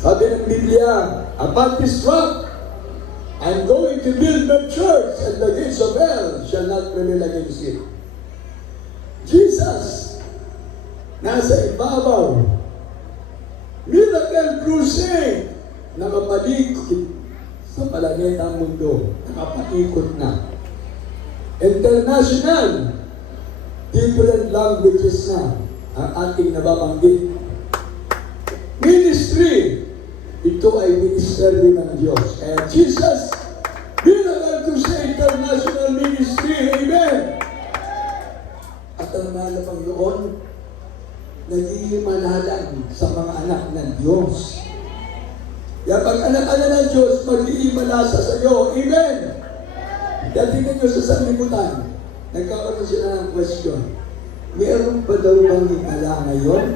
Sabi ng Biblia, upon this rock, I'm going to build my church, and the gates of hell shall not prevail against it. Jesus, nasa ibabaw, miracle crusade, nakapalikot sa planetang mundo, nakapaikot na. International, different languages na ang ating nababanggit. Ministry, ito ay ministeryo ng Diyos. Kaya Jesus, miracle crusade, international ministry, amen. At ang mahal na Panginoon, nagiging manalang sa mga anak ng Diyos. Kaya pag anak-anak ng Diyos, magiging malasa sa iyo. Amen! Kaya tingnan nyo sa sanlibutan, nagkakaroon sila ng question, meron pa daw bang himala ngayon?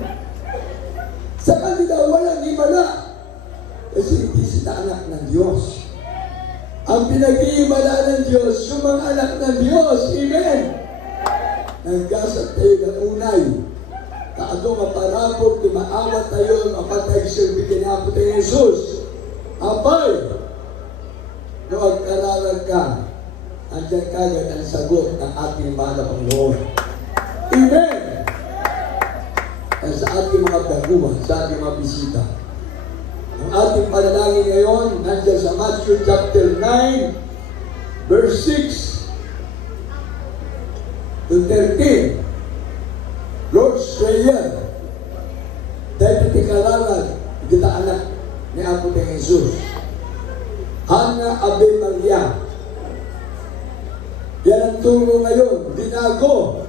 Sa kanila, walang himala. Kasi hindi sila anak ng Diyos. Ang pinag-iimala ng Diyos, yung mga anak ng Diyos. Amen! Nagkasat tayo ng unay. Kaado nga parapot, maawat tayo, mapatay sirbitin na po tayo Jesus. Abay! Huwag ka, andyan kagad ang sagot ng ating mahal na Panginoon. Amen! At sa ating mga baguhan, sa ating mga bisita. Ang ating panalangin ngayon, nandiyan sa Matthew chapter 9, verse 6 to 13. Lord's Prayer. Dahil tikaralan, kita anak ni Apo de Jesus. Hana Ave Maria. Yan ang turo ngayon, binago.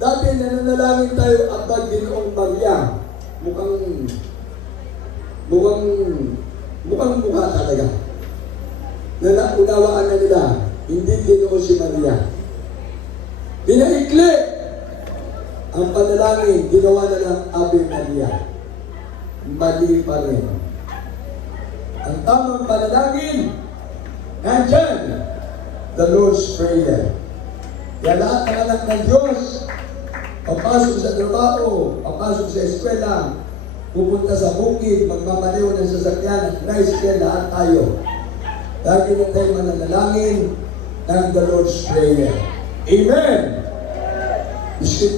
Dati nananalangin tayo abad Ginoong Maria. Mukhang mukha talaga. Naunawaan na nila, hindi Ginoo si Maria. Binaikli ang panalangin, ginawa na ng Ave Maria. Mali pa rin. Ang tamang panalangin, nandyan, the Lord's Prayer. Kaya lahat ng anak ng Diyos, papasok sa trabaho, papasok sa eskwela, pupunta sa bukid, magmamaneho ng sasakyan, tricycle, lahat tayo. Lagi na tayo mananalangin ng the Lord's Prayer. Amen!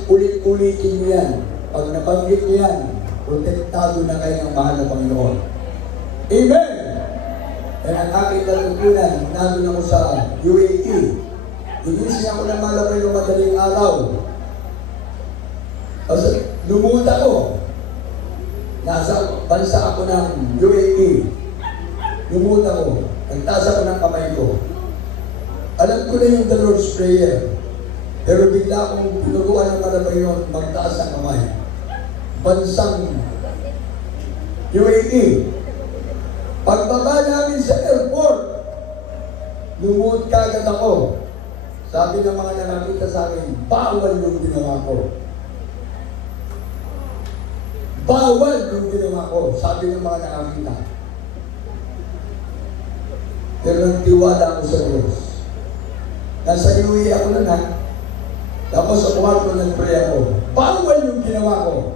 Ulit-ulitin niyo yan. Pag nabanggit niyo yan, protektado na kayo ng mahal na Panginoon. Amen! Kaya ang aking natutunan, nandun ako sa UAE. Hinising ako ng malapay ng madaling araw. Kasi lumuta ko. Nasa bansa ako ng UAE. Lumuta ko. Nagtaas ako ng kamay ko. Alam ko na yung the Lord's Prayer. Pero bigla akong pinuruan ng malapay yun, magtaas ng kamay. Bansang UAE. Pagbaba namin sa airport, lumuhod kagad ako. Sabi ng mga nakakita sa akin, bawal yung ginawa ko. Bawal yung ginawa ko, sabi ng mga nakakita. Pero nagtiwala ako sa Diyos. Nasa UAE ako na. Tapos sa kwarto nag-pray ako. Bawal yung ginawa ko.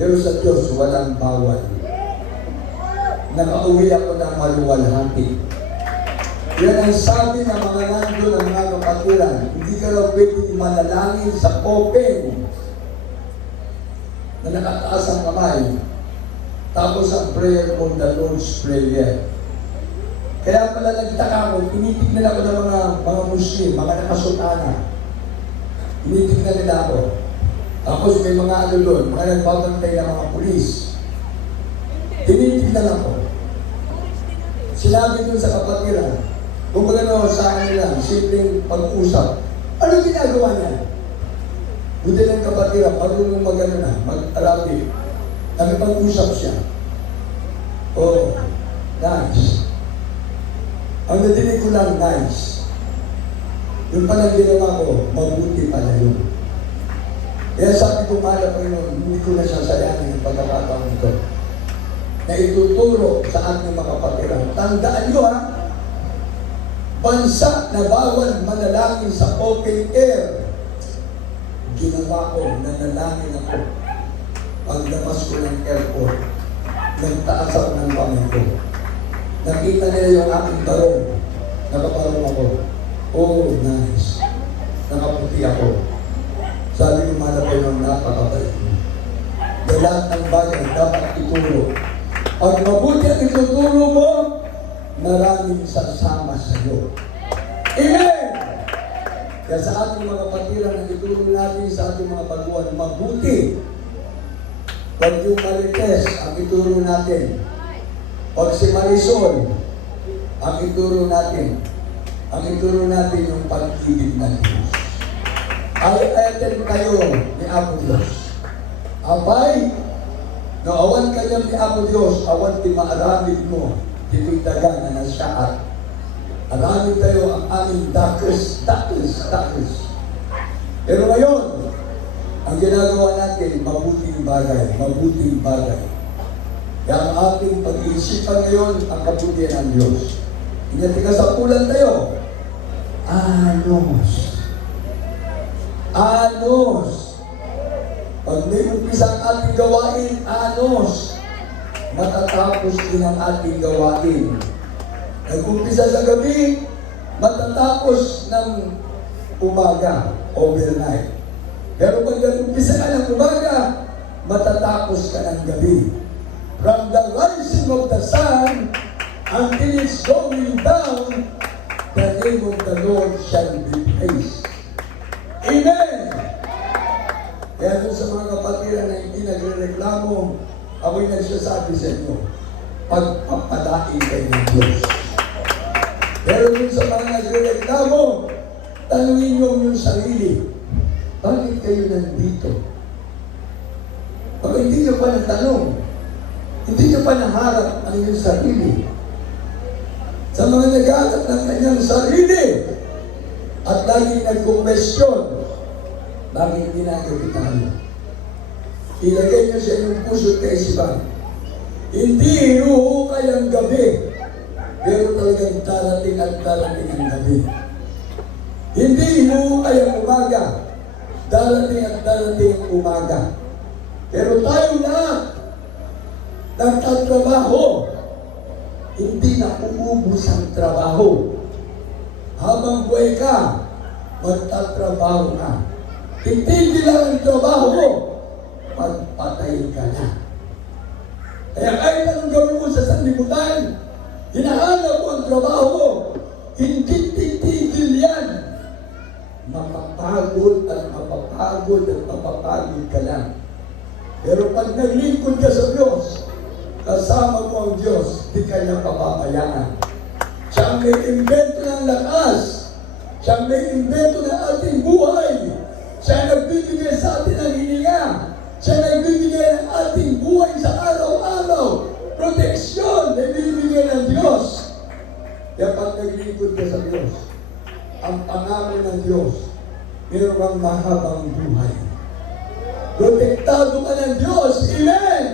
Pero sa Diyos, walang bawal. Nakauwi ako ng maluwalhati. Yan ang sabi ng mga nandun ng mga kapatiran. Hindi ka lang pwedeng manalangin sa open na nakataas ang kamay. Tapos ang prayer mo, the Lord's Prayer. Kaya pala nagtaka ako, tinitignan ako ng mga Muslim, mga nakasutana. Tinitignan nila ako. Tapos may mga ano doon, mga nagbabantay ng mga pulis. Tinitignan ako. Sinabi doon sa kapatiran, kung magano sa akin nila, simpleng pag-usap. Ano ginagawa niya? Buti ng kapatiran, marunong magano na, mag-Arabic. Nagpag-usap siya. Oh, nice. Ang nadinig ko lang, nice. Yung palang ginawa ko, mabuti pala yun. Kaya sabi ko, mahal na Panginoon, hindi ko na sasayanin yung pagkakataon ito. Na ituturo sa ating mga kapatiran. Tandaan nyo ha, bansa na bawal manalangin sa open air. Ginawa ko, nanalangin ako. Paglabas ko ng airport, nagtaas ako ng pamilya ko. Nakita nila yung aking barong. Nakaparong ako. Oh, nice. Nakaputi ako. Sabi ko, malapay ng napakabait mo. Dahil lahat ng bagay dapat ituro. Pag mabuti ang ituturo mo, maraming sasama sa iyo. Amen! Kaya sa ating mga kapatiran na ituro natin sa ating mga baguhan, mabuti. Pag yung Marites, ang ituro natin. Pag si Marisol, ang ituro natin. Ang ituro natin yung pag-ibig ng Diyos. Ay-aten kayo ni Apo Diyos. Abay, naawan kayo ni Apo Diyos, awan di maaramid mo, titagdagan na siya. Aramid tayo ang aming dakis. Pero ngayon, ang ginagawa natin, mabuting bagay. Kaya ang ating pag-iisipan ngayon, ang kabutihan ng Diyos. Hindi kasapulan tayo. Anos. Pag may umpisa ang ating gawain, anos. Matatapos din ang ating gawain. Nag-umpisa sa gabi, matatapos ng umaga, overnight. Pero pag nag-umpisa ka ng umaga, matatapos ka ng gabi. From the rising of the sun until it's going down, the name of the Lord shall be praised. Amen! Kaya doon sa mga kapatiran na hindi nagre-reklamo, ako'y nagsasabi sa inyo, pagpapalain kayo ng Diyos. Pero doon sa mga nagre-reklamo, tanungin niyo yung sarili, bakit kayo nandito? Pag hindi niyo pa natanong, hindi niyo pa naharap ang inyong sarili. Sa mga nag-aalat ng kanyang sarili at laging nag-question, bakit hindi nakikitahan? Ilagay niyo sa inyong puso at kaisipan. Hindi hinuhukay ang gabi, pero talagang darating at darating ang gabi. Hindi hinuhukay ang umaga, darating at darating ang umaga. Pero tayo na nagtatrabaho, hindi na uubos ang trabaho. Habang buhay ka, magtatrabaho ka. Hindi lang ang trabaho mo, magpatay ka na. Kaya kahit anong gawin mo sa sanlibutan, hinahanap mo ang trabaho mo, hindi titigil yan. Mapapagod ka lang. Pero pag naglingkod ka sa Diyos, kasama mo ang Diyos, di ka niya pababayaan. Siya ang may invento ng lakas. Siya ang may invento ng ating buhay. Siya ang nagbibigay sa atin ng hininga. Siya ang nagbibigay ng ating buhay sa araw-araw. Proteksyon na ibibigay ng Diyos. Kaya pag naglingkod ka sa Diyos, ang pangako ng Diyos, mayroon kang mahabang buhay. Protektado ka ng Diyos. Amen!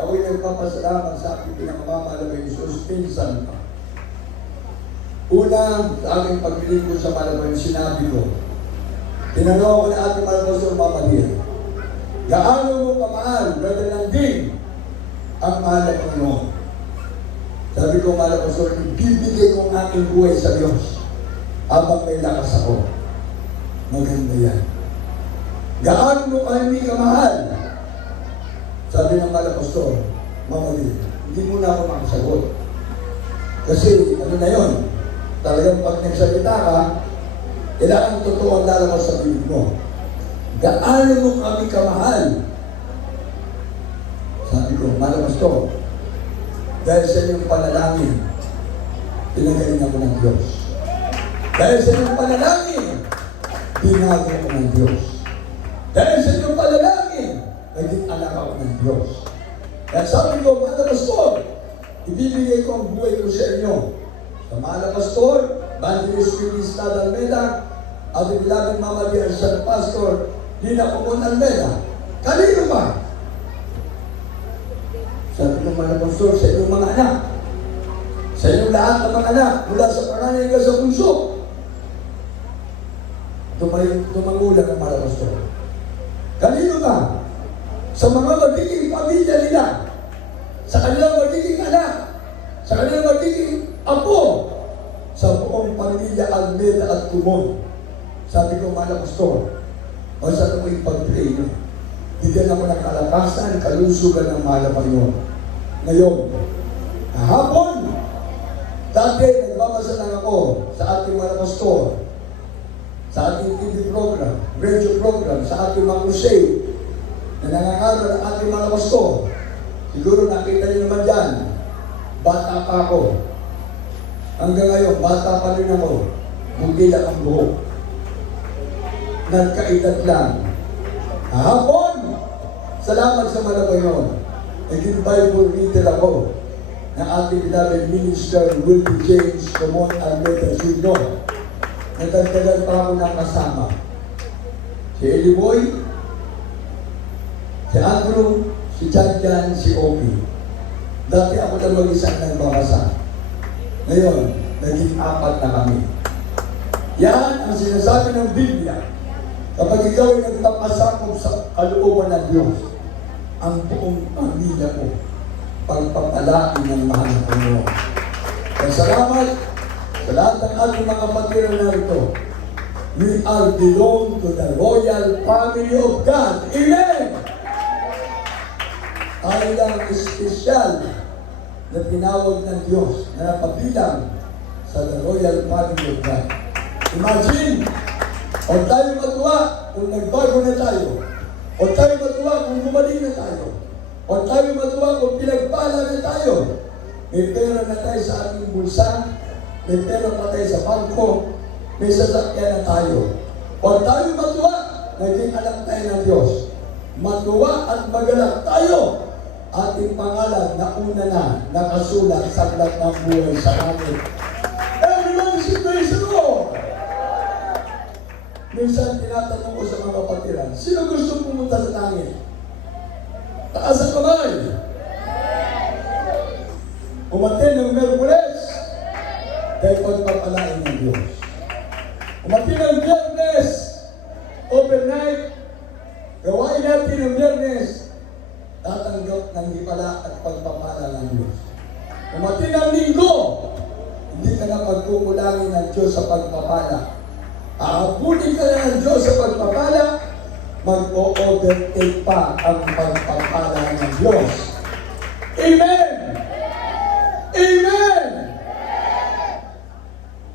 Ako'y nagpapasalamat sa aking pinakamamala ng Jesus. Pinsan ka. Una, sa aking paglilingkod sa Malabay, sinabi ko, tinanong ko na ating Malabay Mama Dia, gaano mo kamahal, brother Landing, ang mahal na Panginoon? Sabi ko, Malabay, bibigay ko ang aking buhay sa Diyos habang may lakas ako. Maganda yan. Gaano mo kami kamahal? Sabi ng Malapastor, Mama Dia, hindi mo na ako makasagot. Kasi ano na yun? Talagang pag nagsalita ka, kailangan totoo ang lalabas sa bibig mo. Gaano mo kami kamahal? Sabi ko, Malapastor, dahil sa inyong panalangin, pinagaling ako ng Diyos. Dahil sa inyong panalangin, binago ko ng Diyos. Dahil sa inyong panalangin, naging anak ako ng Diyos. Kaya sabi ko, mga pastor, ibibigay ko ang buhay ko sa inyo. Sa mga pastor, Evangelist Phyllis Almeida, at ibilagin Mama Dia sa pastor, Lina Umon Almeida. Kanino ba? Sabi ko, mga pastor, sa inyong mga anak. Sa inyong lahat ng mga anak, mula sa panganay ka sa bunso. Tumangulang ang mga pastor. Kanino ba? Sa mga magiging pamilya nila. sa kanilang magiging anak, sa kanilang magiging apo, sa buong pamilya Almeida at Kumon. Sabi ko, mga pastor, o sa tuwing pag-pray nyo, bigyan ako ng kalakasan, kalusugan ng mahal na Panginoon. Ngayon, kahapon, dati nagbabasa lang ako sa ating mga pastor, sa ating TV program, radio program, sa ating mga crusade, na nangangaral ng ating mga pastor. Siguro nakita niyo naman dyan, bata pa ako. Hanggang ngayon, bata pa rin ako. Hindi lang ang buhok. Nagkaedad lang. Kahapon, salamat sa mga Panginoon. Naging Bible reader ako ng ating beloved minister, Willie James Comon Almeida Jr. Nagdagdagan pa ako ng kasama. Si Eli Boy, si Andrew, si Jan, si Obi. Dati ako lang mag-isang nagbabasa. Ngayon, naging 4 na kami. Yan ang sinasabi ng Biblia. Kapag ikaw ay nagpapasakop sa kalooban ng Diyos, ang buong pamilya mo, pagpapalain ng mahal na Panginoon. Kaya salamat sa lahat ng ating mga kapatiran narito. We are belong to the royal family of God. Amen! Tayo lang espesyal na tinawag ng Diyos na napabilang sa the royal family of God. Imagine, o tayo matuwa kung nagbago na tayo, o tayo matuwa kung gumaling na tayo, o tayo matuwa kung pinagpala na tayo. May pera na tayo sa ating bulsa, may pera pa tayo sa bangko, may sasakyan na tayo. O tayo matuwa, naging anak tayo ng Diyos. Matuwa at magalak tayo. Ating pangalan na una na nakasulat sa aklat ng buhay sa atin. Everyone is praise the Lord! Minsan tinatanong ko sa mga kapatiran, sino gusto pumunta sa langit? Taas ang kamay! Umatin ng Merkules, dahil pagpapalain ng Diyos. Umatin ng Biyernes, overnight, gawain natin ng Biyernes, tatanggap ng hipala at pagpapala ng Diyos. Umatin ng Linggo, hindi ka na pagkukulangin ng Diyos sa pagpapala. Aabunin ka na ng Diyos sa pagpapala, mag-o-overtake pa ang pagpapala ng Diyos. Amen! Amen!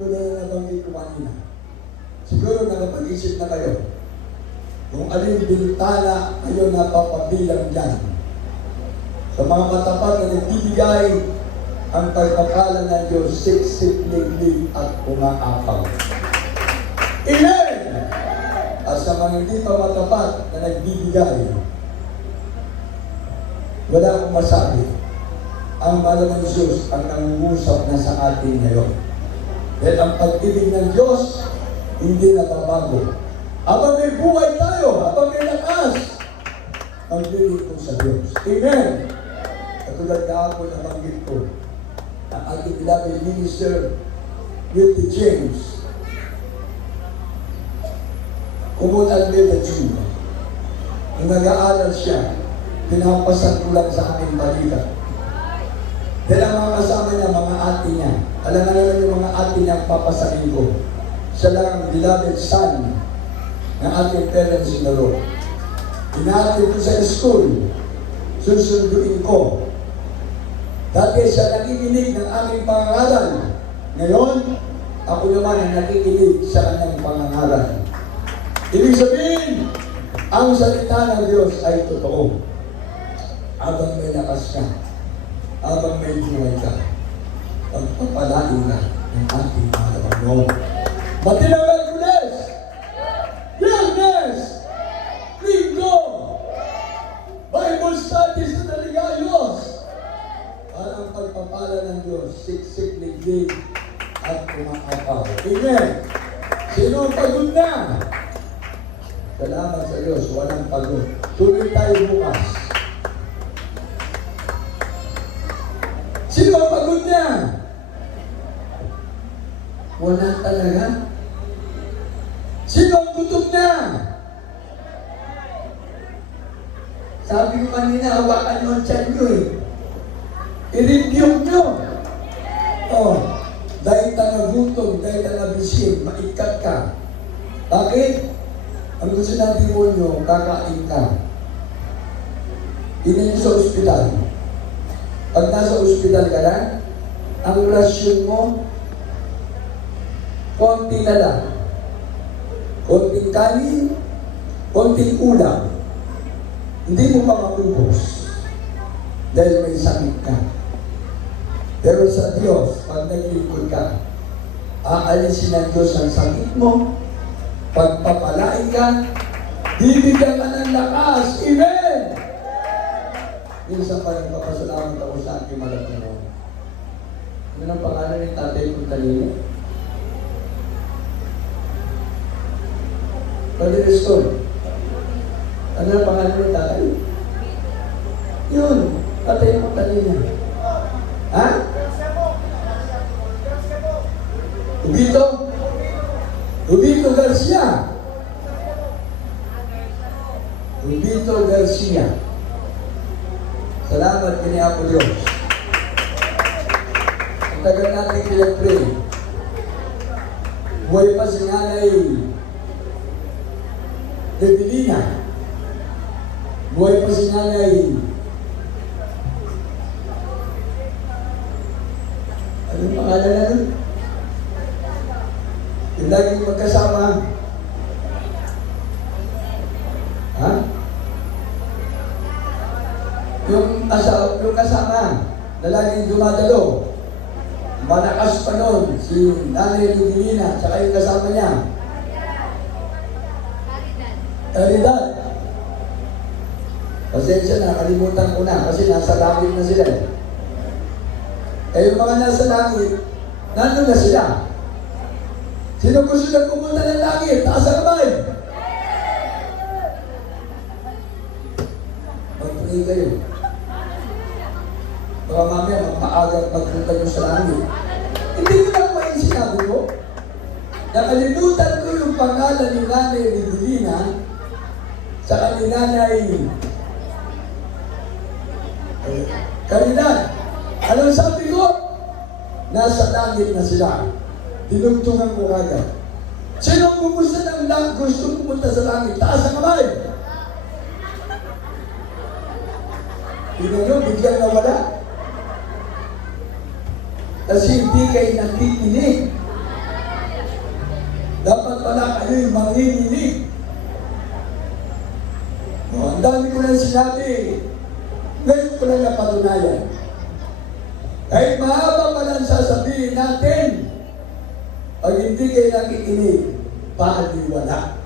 Tulad na nabanggit ko kanina. Siguro nakapag-isip na kayo kung alin bintana kayo napapabilang dyan. Sa mga matapat na nagbibigay ang pagpapala ng Diyos, siksik-liglig at umaapaw. Amen! At sa mga hindi pa matapat na nagbibigay, wala akong masabi. Ang mahal ng Diyos ang nangungusap na sa atin ngayon. Dahil ang pag-ibig ng Diyos, hindi nababago. Habang may buhay tayo, habang may lakas, maglilingkod sa Diyos. Amen! Katulad na ako nabanggit ko, ang ating beloved minister, Willie James, Kumon Almeida Jr. Nung nag-aaral siya, pinapasan ko lang sa aking balita. Dahil ang mga kasama niya, mga ate niya, alam na naman yung mga ate niya ang papasakin ko. Siya lang ang beloved son ng ating parents in the Lord. Inaatid ko sa school, susunduin ko. Dati siya nakikinig ng aking pangangalan. Ngayon, ako naman ang nakikinig sa kanyang pangangalan. Ibig sabihin, ang salita ng Diyos ay totoo. Habang may lakas ka, habang may buhay ka, pagpapalain na ng ating mga Panginoon. Matinang Merkules! Biyernes! Linggo! Bible studies na naligayos! Para ang pagpapala ng Diyos, siksik, liglig, at kumakapaw. Amen! Sino ang pagod na? Salamat sa Diyos, walang pagod. Tuloy tayo bukas. Sino ang pagod niya? Wala talaga. Sino ang gutom niya? Sabi ko kanina, hawakan mo ang tiyan nyo eh. I-review nyo. Oh, dahil tangagutom, dahil tangabisin, maikat ka. Bakit? Ang gusto ng demonyo, kakain ka. Inan sa ospital. Pag nasa ospital ka na, ang rasyon mo, konti na lang. Konting kanin, konting ulam. Hindi mo pa maubos. Dahil may sakit ka. Pero sa Diyos, pag naglingkod ka, aalisin ng Diyos ang sakit mo, pagpapalain ka, bibigyan ka ng lakas. Amen! Minsan pa nagpapasalamat ako sa aking malapino. Ano ang pangalan ni Tatay Puntalino? Brother Restore. Ano ang pangalan ni Tatay? Yun, Tatay Puntalino. Ha? Ubito? Ubito Garcia. Ubito Garcia. Salamat kini Apo Diyos. Ang tagal natin pinag-pray. Buhay pa si Nanay Debilina. Buhay pa si Nanay anong pangalan na nun? Yung laging magkasama. Ha? Yung kasama na laging dumadalo. Malakas pa nun, si Nanay Ludilina, saka yung kasama niya. Caridad. Pasensya na, kalimutan ko na kasi nasa langit na sila. Eh yung mga nasa langit, nandun na sila. Sino gusto na pumunta ng langit? Taas ang kamay! Mag-pray kayo. Baka mamaya magpaagang pagpunta nyo sa langit. Hindi ko lang ba yung sinabi ko? Nakalimutan ko yung pangalan ni Nanay Ridulina sa ni Nanay Caridad. Anong sabi ko? Nasa langit na sila. Dinugtungan ko kagad. Sino kumusta ng langit? Gusto pumunta sa langit? Taas ang kamay! Tingnan nyo, bigyan na wala. Kasi hindi kayo nakikinig. Dapat pala kayo'y manginginig. Ang dami ko lang sinabi. Ngayon ko lang napatunayan. Kahit mahaba pa lang sasabihin natin, pag hindi kayo nakikinig, paliwala.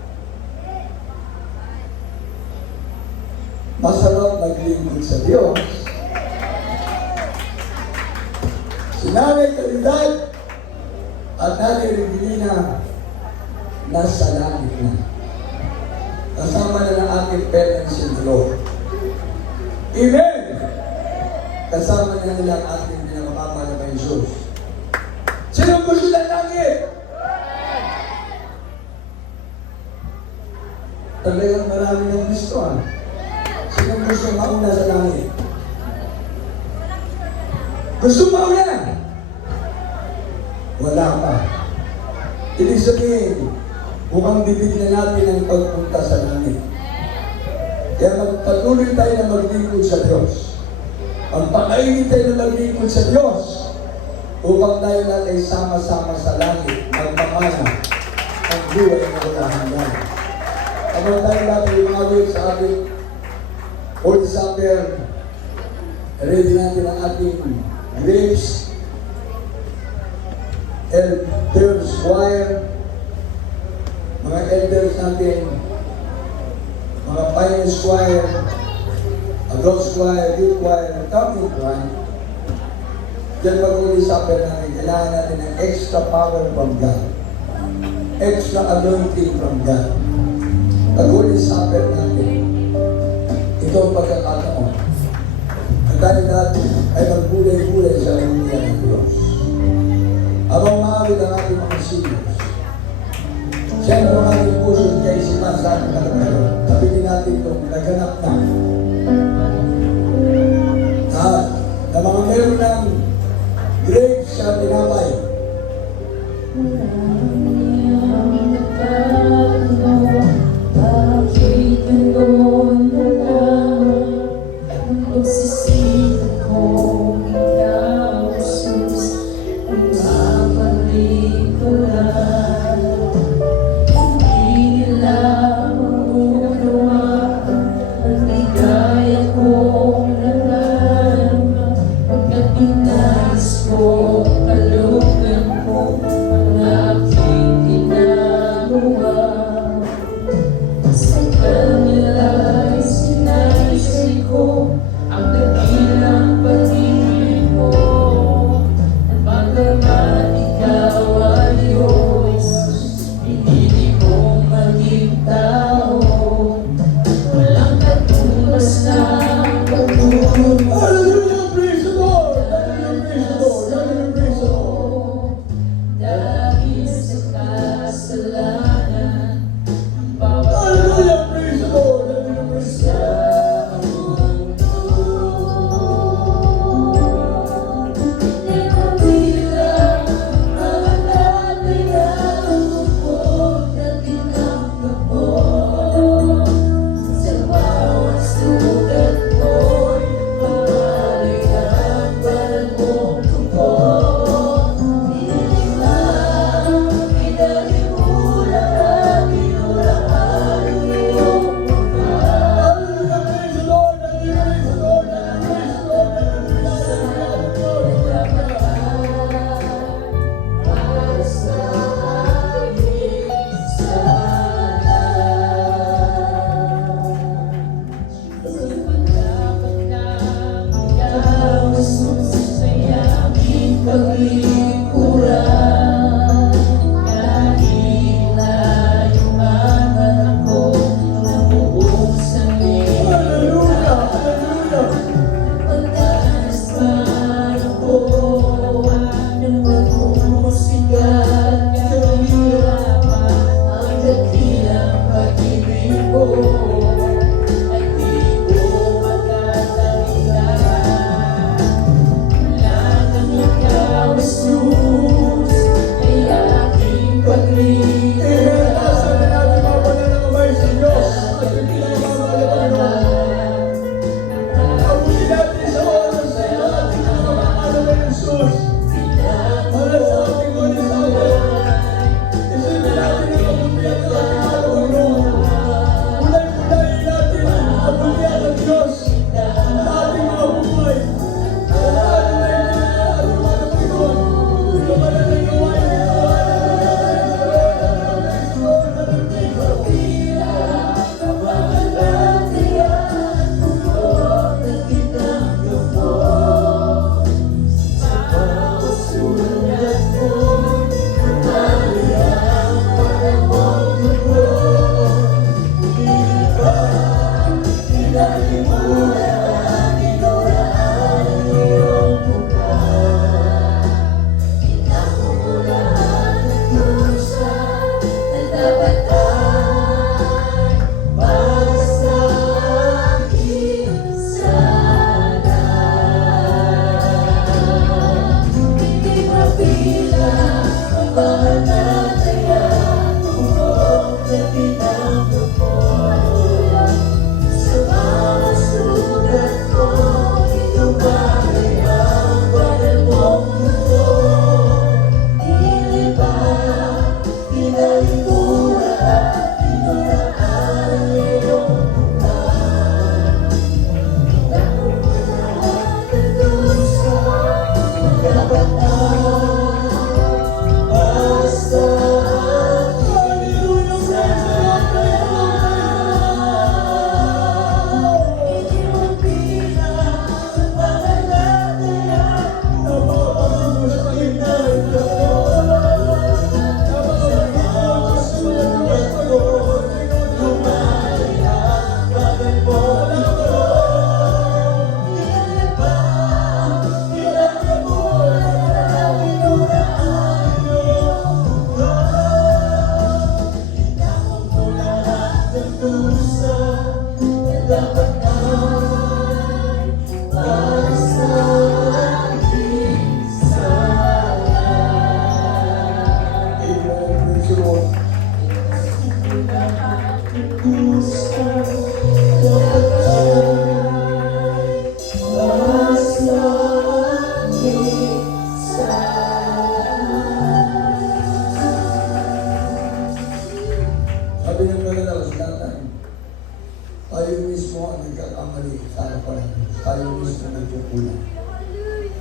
Masarap maglingkod sa Diyos. Si Nanay Caridad at Nanay Ridulina nasa langit na. Kasama na ng ating parents in the Lord. Amen! Kasama na nila ang ating pinakapapa na may Jesus. Sino gusto ng langit? Talagang marami ng gusto. Sino gusto mauna sa langit? Gusto mauna? Wala pa. Ibig sabihin, mukhang bibigyan natin ang pagpunta sa langit. Kaya magpatuloy tayo na maglingkod sa Diyos. Magpakainit tayo na maglingkod sa Diyos upang tayo natin sama-sama sa langit, magpamana ang buhay na hanggan. Habang tayo natin yung mga word sa ating Old Supper, ready natin ang ating grapes, elders choir, mga elders natin, mga pioneers choir, adults choir, youth choir, coming choir. Diyan mag-uli supper natin, kailangan natin ng extra power from God. Extra anointing from God. Mag-uli supper natin. Ito ang pagkakataon. Ang tayo natin ay magbulay-bulay sa ulian ng Diyos. Abang maawit ang ating mga seniors. Siyempre ang ating puso kay Siman sa ating kalagay. Sabihin natin itong naganap na. At na mga meron ng grape sa tinapay. Nais ko kaluluwa.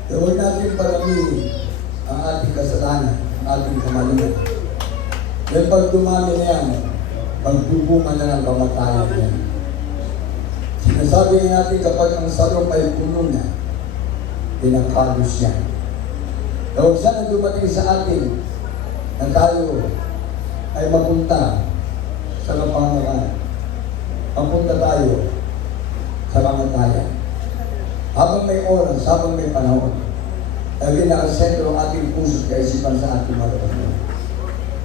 Huwag natin palamihin ang ating kasalanan, ang ating kamalian. Dahil pag dumami na yan, pagbubunga na ng kamatayan yan. Sinasabi natin kapag ang salong ay puno na, pinakalos yan. Huwag sana dumating sa atin na tayo ay mapunta sa kapanganakan. Mapunta tayo sa kamatayan. Habang may oras, habang may panahon, ay pinakasentro ang ating puso at kaisipan sa ating mga kapatid.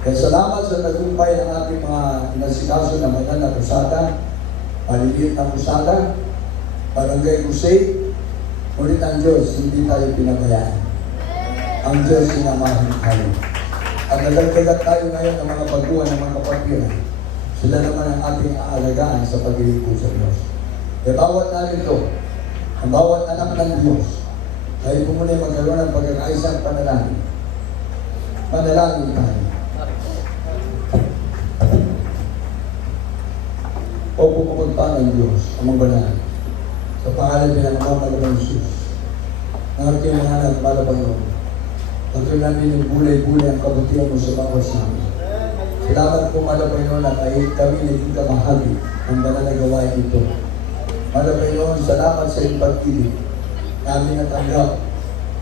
Kaya salamat sa tagumpay ng ating mga inasikaso na mga na kusada, maliliit na kusada, barangay crusade, ulit ang Diyos, hindi tayo pinabayaan. Ang Diyos sinamahan tayo. At nagagdagat tayo ngayon ng mga baguhan ng mga kapatiran. Sila naman ang ating aalagaan sa pag-iipon sa Diyos. Kaya bawat narito, ang bawat anak ng Diyos, ay pumunay magkaroon ng pagkakaisang panalangin. Panalangin tayo. O pupupagpang ng Diyos, amang banal, sa pangalan ng mga Panginoon Jesus. Nangat kayo mga anak, para Panginoon. Pagkaroon namin yung bulay-bulay ang kabutihan mo sa bawat sa amin. Salamat po, Mala Panginoon, na kahit kami naging kamahagi ang banal na gawain ito. Mala Panginoon, salamat sa iyong pag-ibig. Namin natanggap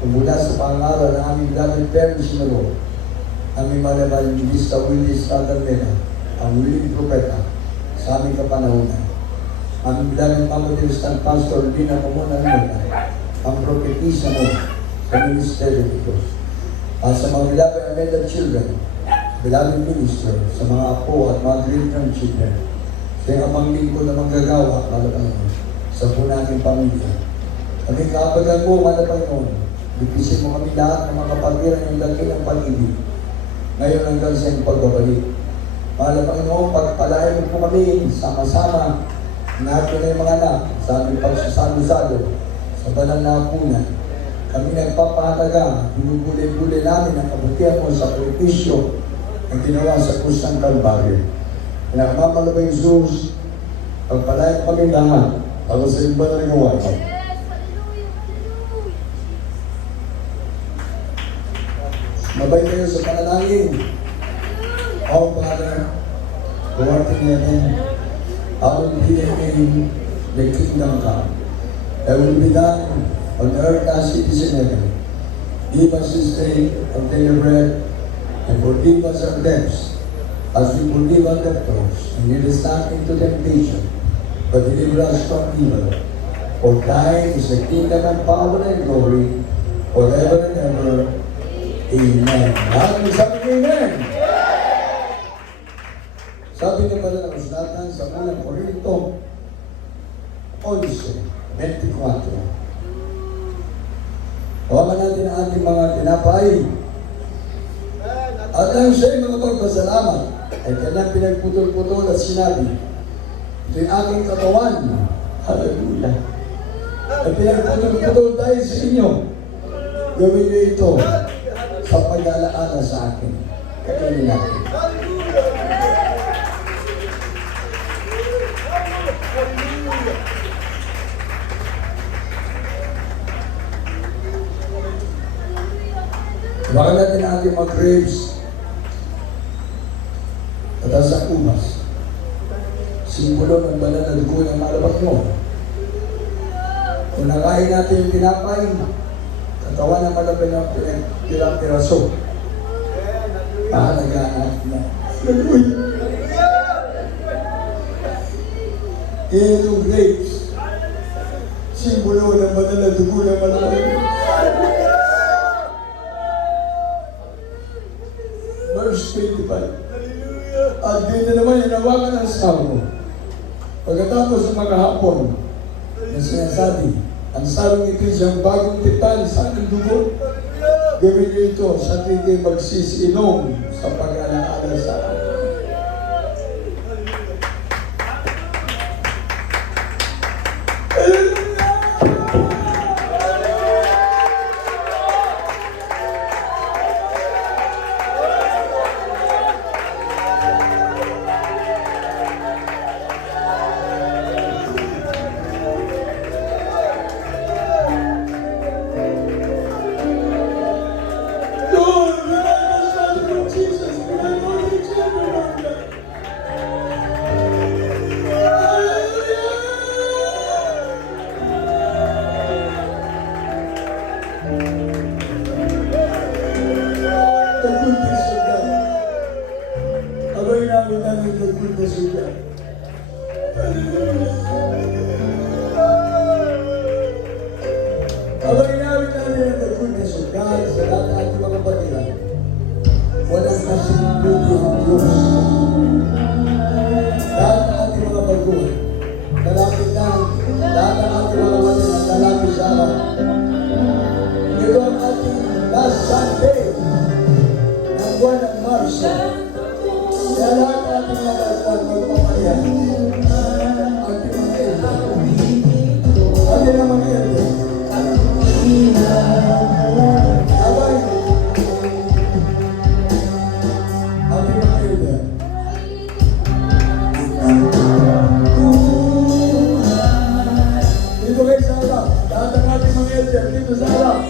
mula sa pangaraw na aming beloved parents na Lord. Aming malabal ni Mr. Willis Tagalmena, ang willing propeta sa aming kapanahonan. Aming beloved Mama Dilistan Pastor Lina Mamona Luna, ang propetisa mo sa ministeryo nito. At sa mga beloved Ameda children, beloved minister, sa mga apo at mga great-grandchildren, sa yung amang lingkod na manggagawa, Panginoon, sa po nating pamilya. Kami kaabagan mo, Mana Panginoon, bipisin mo kami lahat ng mga kapatiran yung dakilang pag-ibig. Ngayon hanggang sa iyong pagbabalik. Mana Panginoon, pagpalain mo po kami, sama-sama, natin na yung mga anak, sa aming pagsasalo-salo, sa banal na hapunan. Kami nagpapahalaga, binubulay-bulay namin ang kabutihan mo sa propisyo na ginawa sa krus ng Kalbaryo. Pinakamamalabay Jesus, pagpalain mo kami lahat, para sa iyong banal na gawain. Mabay kayo sa panalangin. Our Father, who art in heaven, hallowed be thy name, thy kingdom come. Thy will be done on earth as it is in heaven. Give us this day our daily bread, and forgive us our debts, as we forgive our debtors, and lead us not into temptation, but deliver us from evil. For thine is the kingdom and power and glory, forever and ever. Amen. Lahat ng sabi ng Amen. Sabi ng pala ng kasulatan sa unang Korinto 11:24. Hawakan natin ang ating mga tinapay. At nang siya'y mga pagpasalamat, ay kanyang pinagputol-putol at sinabi, ito'y aking katawan. Hallelujah. Ay pinagputol-putol tayo sa inyo. Gawin niyo ito sa pag-alaala sa akin. Kakainin natin. Baka natin ang ating mga grapes at sa ubas. Simbolo ng banal na dugo ng malabak mo. Kung nakain natin yung tinapay, katawan ng malabak ng pirang piraso. Pahalagaan natin na. Hallelujah! Yung grapes, simbolo ng banal na dugo ng malabak mo. Verse 25. At din na naman hinawakan ang sawo. Pagkatapos ng mga hapon na sinasabi, ang sawong ito siyang bagong tipan sa aking dugo. Gawin niyo ito sa tingin magsisinom sa pag-alaala sa akin. God, sa lahat ng ating mga batiran, walang kasing buti ang Diyos. Lahat ng ating mga baguhan, lalapit na, lahat ng ating mga batiran, lalapit sa araw. Ito ang ating last Sunday ng buwan ng Marso. Kaya lahat ng ating mga batiran, magpapaya. Ating mga ito. Ating mga ito. Abay. Ating mga ito. Dito kayo sa harap. Lahat ng ating mga ito. Dito sa harap.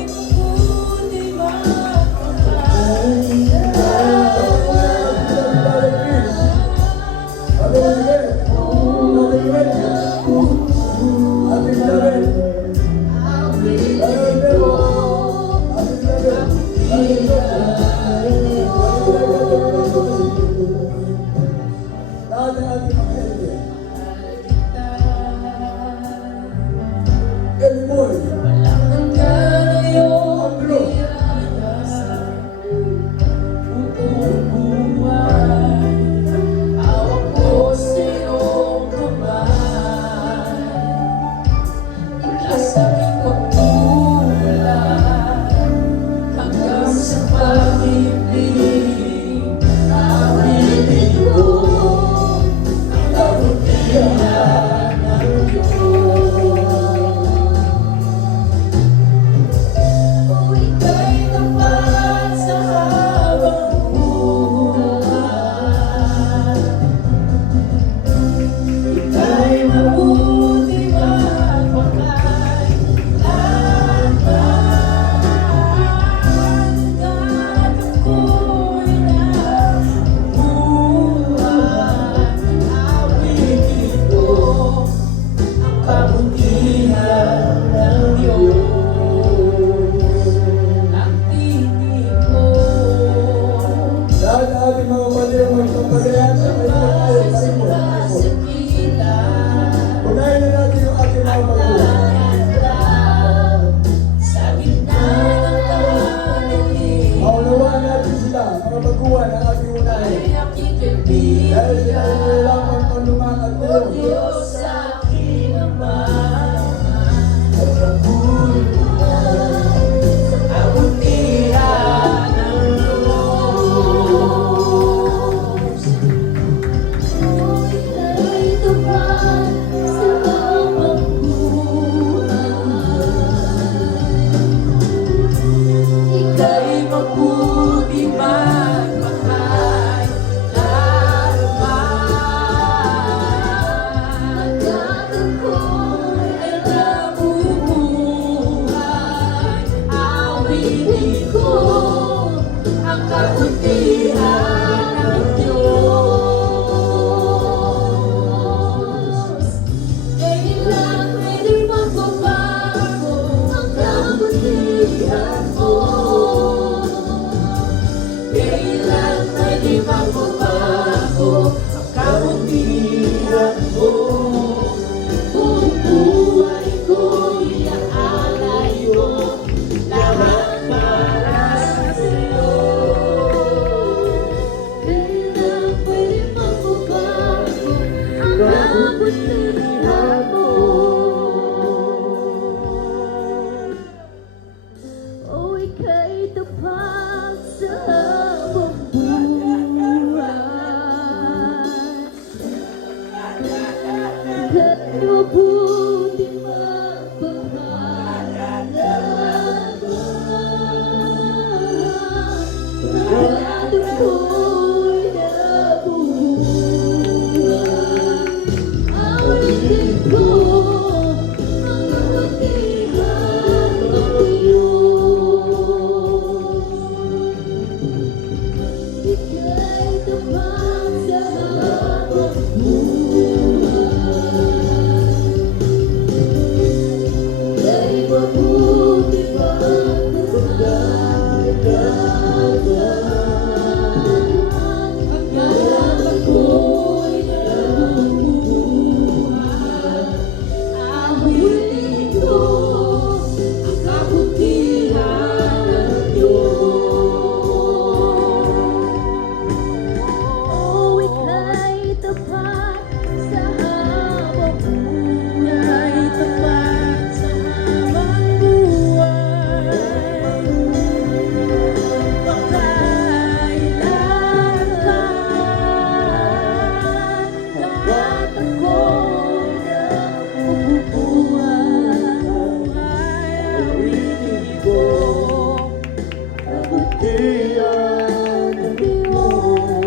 ang Panginoon.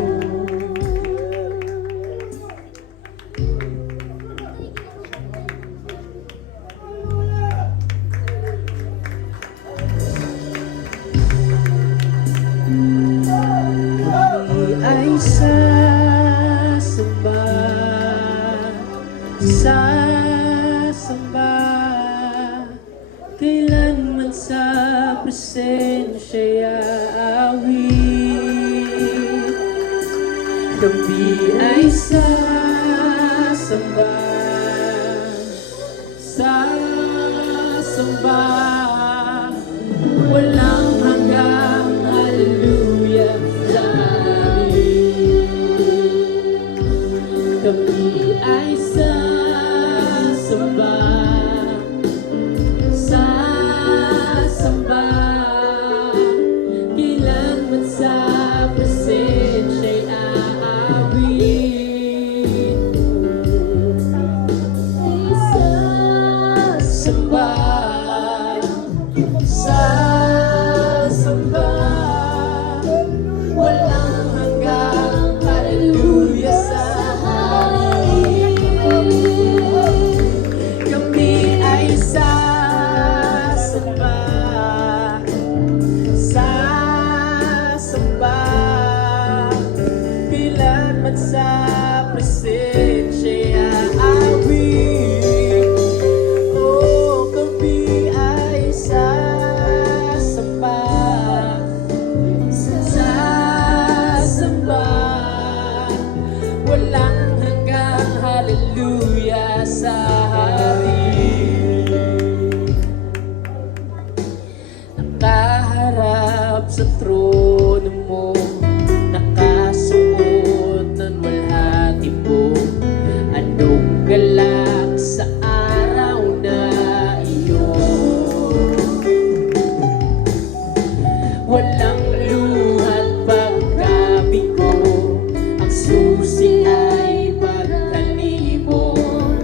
Kami ay sasamba, sasamba, kailanman sa presensya aawit. Kami ay sasamba, sasamba, walang hanggang hallelujah sa amin. Kami ay sasamba, sasamba, kailanman sa presensya'y aawit. Sasamba, sasamba, walang hanggang hallelujah sa amin. Kami ay sasamba, sasamba, kailanman sa presensya'y aawit. Oh, kami ay sasamba, sasamba, walang hanggang hallelujah sa hari. Nakaharap sa trono mo, nakasuot ng walhati mo. Anong galak sa araw na iyon? Walang luhat pagkabigo, ang susi ay pagkalimon.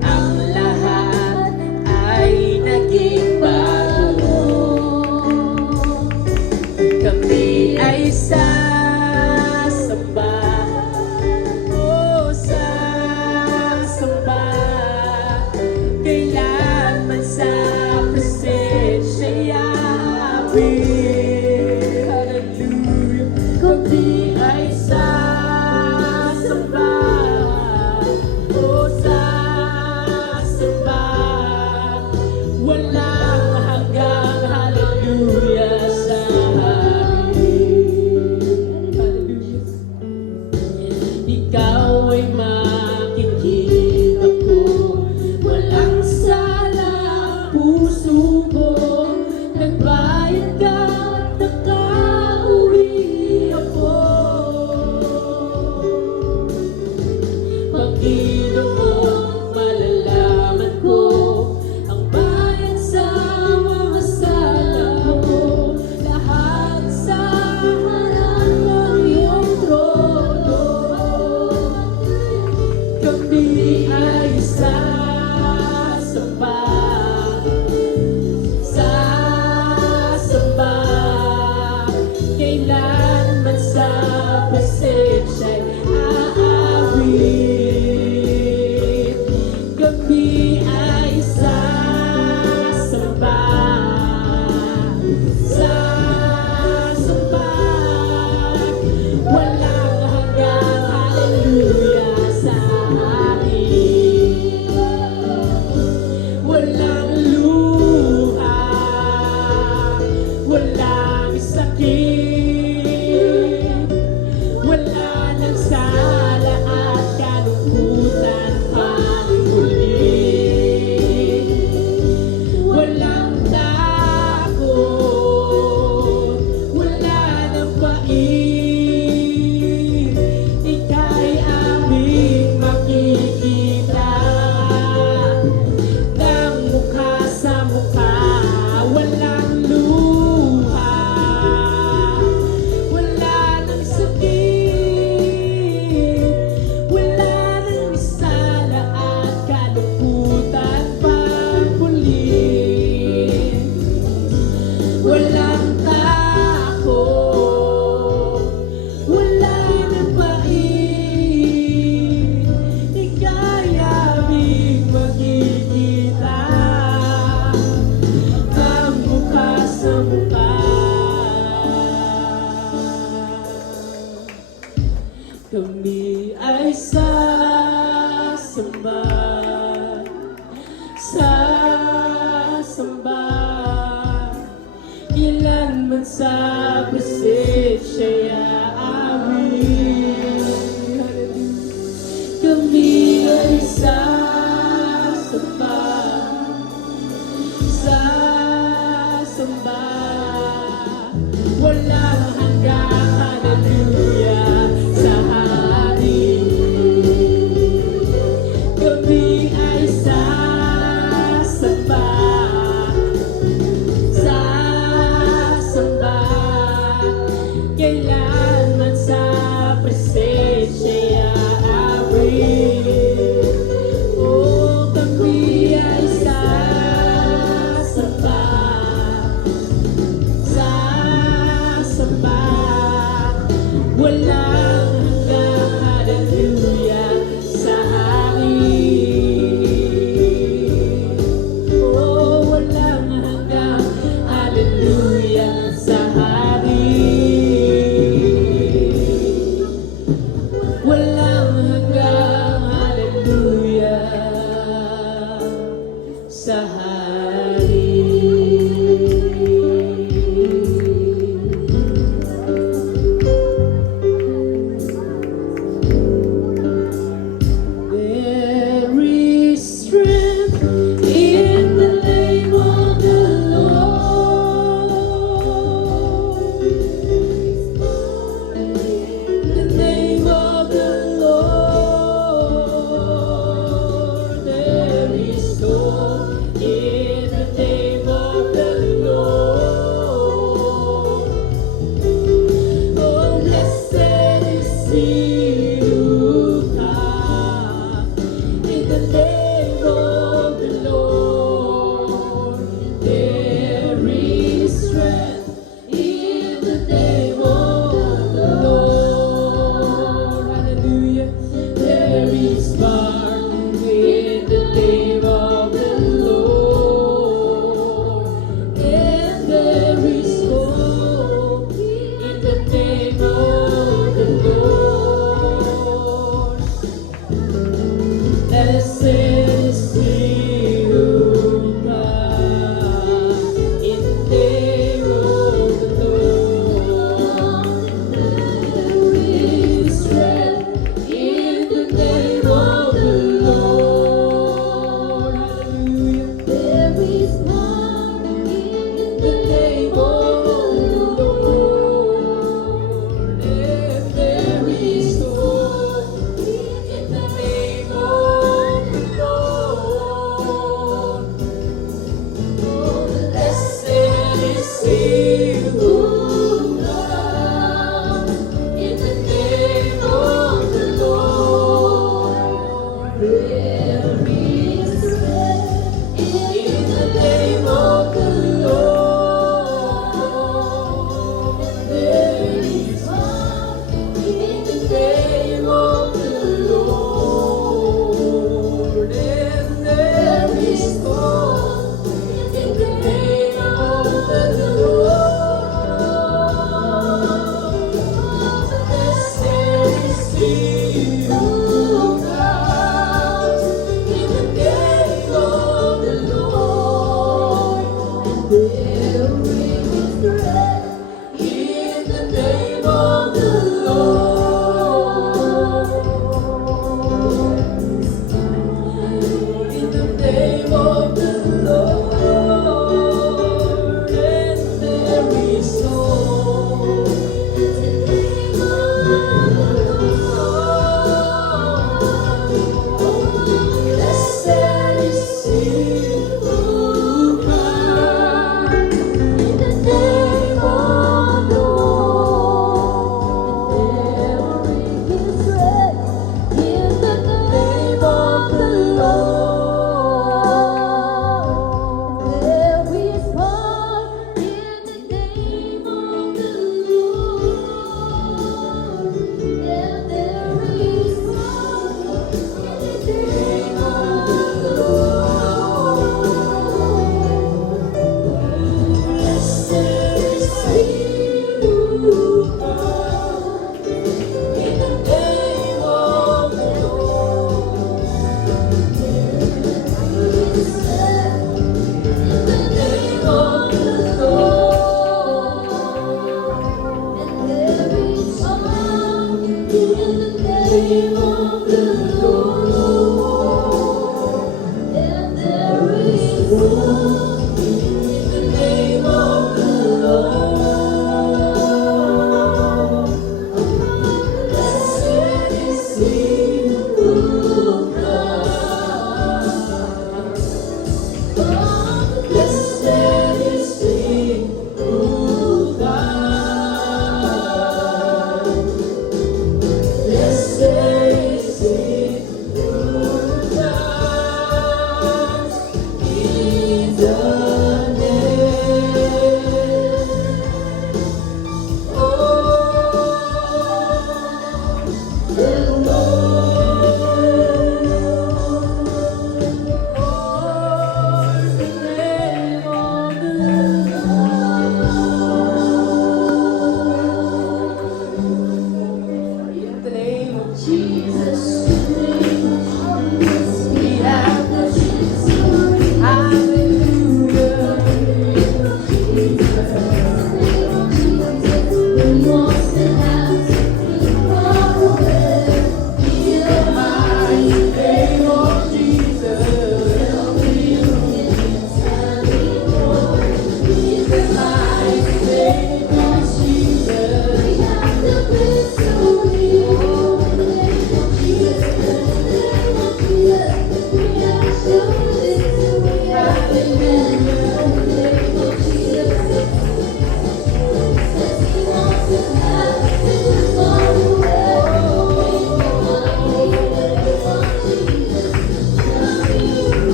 Ang lahat ay naging bago. Kami ay sasamba, oh sasamba, kailanman sa presensya'y aawit. Hallelujah. Kami ay sasamba, oh sasamba, walang hanggang hallelujah sa amin. Hallelujah. Ikaw ay makikita ko, walang sala ang puso ko. Nagbayad ka at nakauwi ako. Panginoon, malalaman ko ang bayad sa mga sala ko. Lahat sa harap ng iyong trono. Kami ay sasamba, sasamba, kailanman sa presensya'y aawit. Kami ay sasamba, sasamba, walang hanggang hallelujah sa amin. Walang luha, walang sakit, wala nang sala at kalungkutan pang muli. Walang takot, wala nang pait, ika'y aming makikita ng mukha sa mukha. Walang luha, wala nang sakit, wala nang sala at kalungkutan pang muli. Walang takot, kami ay sasamba, sasamba. Ilan man sa presensya amin, kami ay sasamba, sasamba. Walang hanggang hallelujah sa hari. Kami ay sasamba, sasamba. Kailan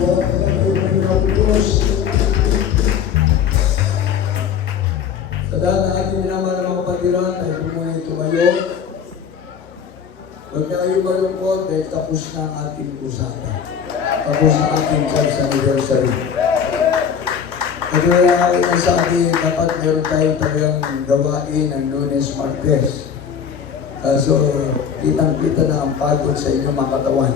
po. Panginoong Diyos. Sa dahil na ating minamahal ng mga kapatiran, ay pumuhay tumayo. Huwag na kayo malungkot dahil tapos na ang ating usapan. Tapos na ating church anniversary. At wala kayo na sa akin, dapat meron tayong talagang gawain ng Lunes Martes. So, kitang-kita na ang pagod sa inyong mga katawan.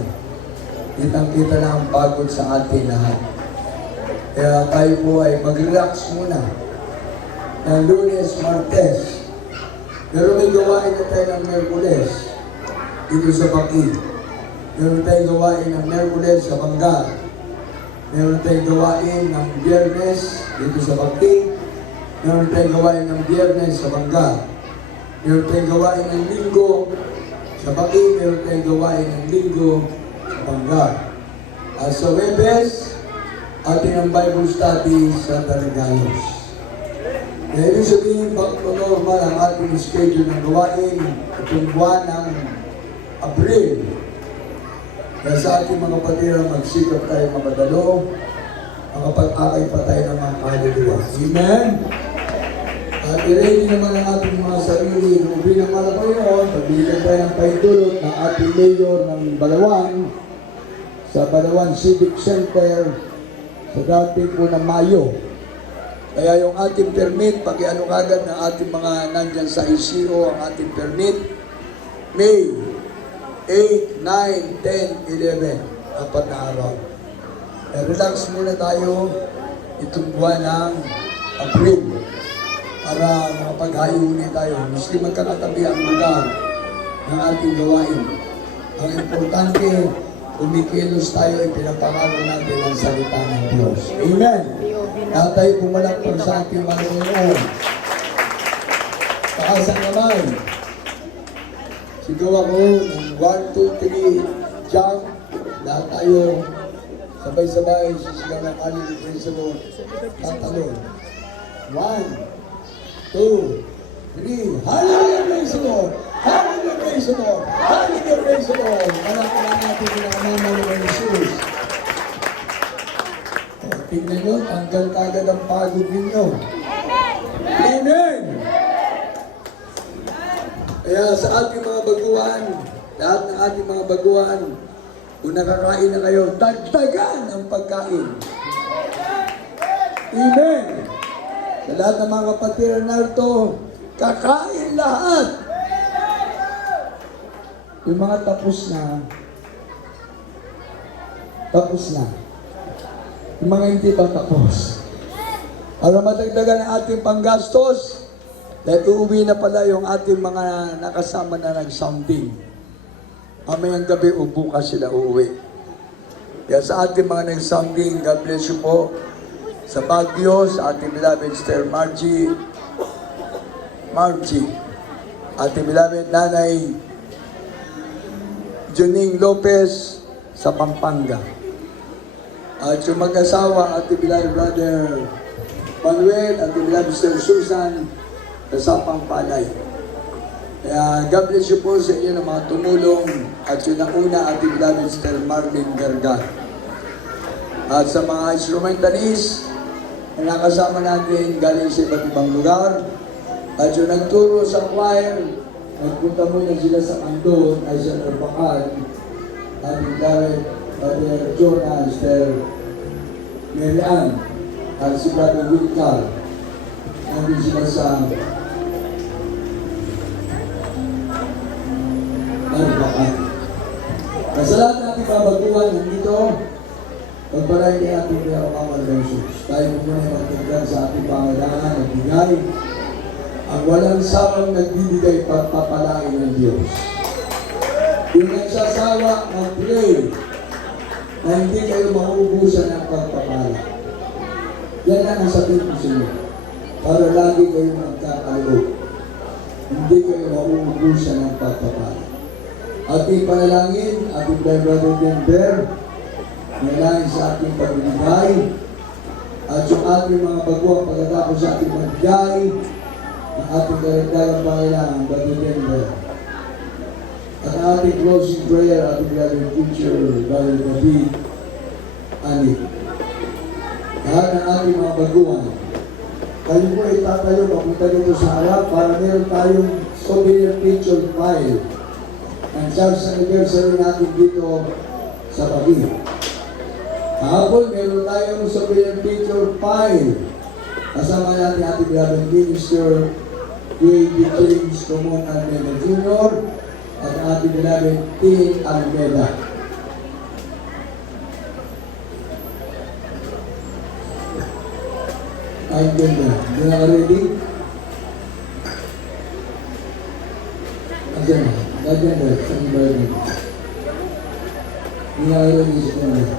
Kitang-kita na ang pagod sa atin lahat. Kaya tayo po ay mag-relax muna ng Lunes Martes. Pero may gawain na tayo ng Merkules dito sa Baki. Meron tayong gawain ng Merkules sa Bangga. Meron tayong gawain ng Biyernes dito sa Baki. Meron tayong gawain ng Biyernes sa Bangga. Meron tayong gawain ng Linggo sa Baki. Meron tayong gawain ng Linggo sa Bangga. At sa Webes, ating ang Bible study sa Taragalos. Kaya ibig sabihin, normal ang ating schedule ng gawain itong buwan ng Abril. Kaya sa ating mga kapatid, magsikap tayo makadalo, makapag-akay pa tayo ng mga kaluluwa. Amen? At i-ready naman ang ating mga sarili. Nung bilang malabayon, pagbigyan tayo ng paitulot ng ating mayor ng Balawan sa Balawan Civic Center sa dating po ng Mayo. Kaya yung ating permit, pag-ano kagad ng ating mga nandyan sa ICO, ang ating permit, May 8, 9, 10, 11, 4 na araw. Relax muna tayo itong buwan ng April para makapag-hayunin tayo. Miski magkakatabi ang lugar ng ating gawain. Ang importante, kumikilos tayo ay pinapangako natin ang salita ng Diyos. Amen! At tayo pumalakpan sa ating Panginoon. Pakasang naman. Sigaw ako ng 1, 2, 3, jump. Lahat tayo sabay-sabay sisigaw ng Hallelujah, praise the Lord. Tatalon. 1, 2, 3, Hallelujah, praise the Lord. Hallelujah, praise the Lord. Hallelujah, praise the Lord. Malakpan natin ang mamaw ng Jesus. Tingnan nyo, tanggal kagad ang pagod ninyo. Amen! Kaya sa ating mga baguhan, lahat ng ating mga baguhan, kung nakakain na kayo, dagdagan ang pagkain. Amen! Sa lahat ng mga kapatid narito, kakain lahat. Yung mga tapos na, yung mga hindi pa tapos. Para madagdagan ang ating panggastos, dahil uuwi na pala yung ating mga nakasama na nag-sounding. Mamayang gabi o bukas sila uuwi. Kaya sa ating mga nag-sounding, God bless you po. Sa Baguio, sa ating beloved Sister Margie, ating beloved Nanay Juning Lopez sa Pampanga. At yung mag-asawa, ating beloved Brother Manuel, ating beloved Sister Susan, sa Pampalay. Kaya God bless you po sa inyo ng mga tumulong at yun ang una ating beloved Sister Marlene Garga. At sa mga instrumentalist na nakasama natin galing sa iba't ibang lugar at yung nagturo sa choir, nagpunta muna sila sa Andon ay sa Narbacan ating beloved Brother Jonah, Sister Mary Ann at si Brother Wilcar. Nandun sila sa Narbacan. Sa lahat ng ating babaguhan nandito, pagpalain ni ating Pinakamamang Jesus. Tayo po muna magtagdag sa ating pangalanan at bigay ang walang sawang nagbibigay pagpapalain ng Diyos. Yung nagsasawa mag-pray na hindi kayo mauubusan ng pagpapala. Yan lang ang sabihin ko sa inyo. Para lagi kayo magkakaloob. Hindi kayo mauubusan ng pagpapala. Ating panalangin, ating Brother Denver, manalangin sa ating pagbibigay, at yung ating mga baguang pagkatapos sa ating magbigay, ang ating karagdagang pangailangan, Brother Denver. At ang ating closing prayer, ating Brother Teacher, Brother David, ani. Lahat ng ating mga baguhan. Kayo po ay tatayo, papunta dito sa harap para meron tayong souvenir picture file ng Charles anniversary natin dito sa Baguio. Kahapon, meron tayong souvenir picture file. Kasama natin ating beloved minister, J.D. James Comon Almeida Jr. at ating beloved Tim Almeida. Ay, ganda. Hindi na ka ready? Ayan na. Ganyan na. Sa iba yun. Hindi na ka ready sa kanya.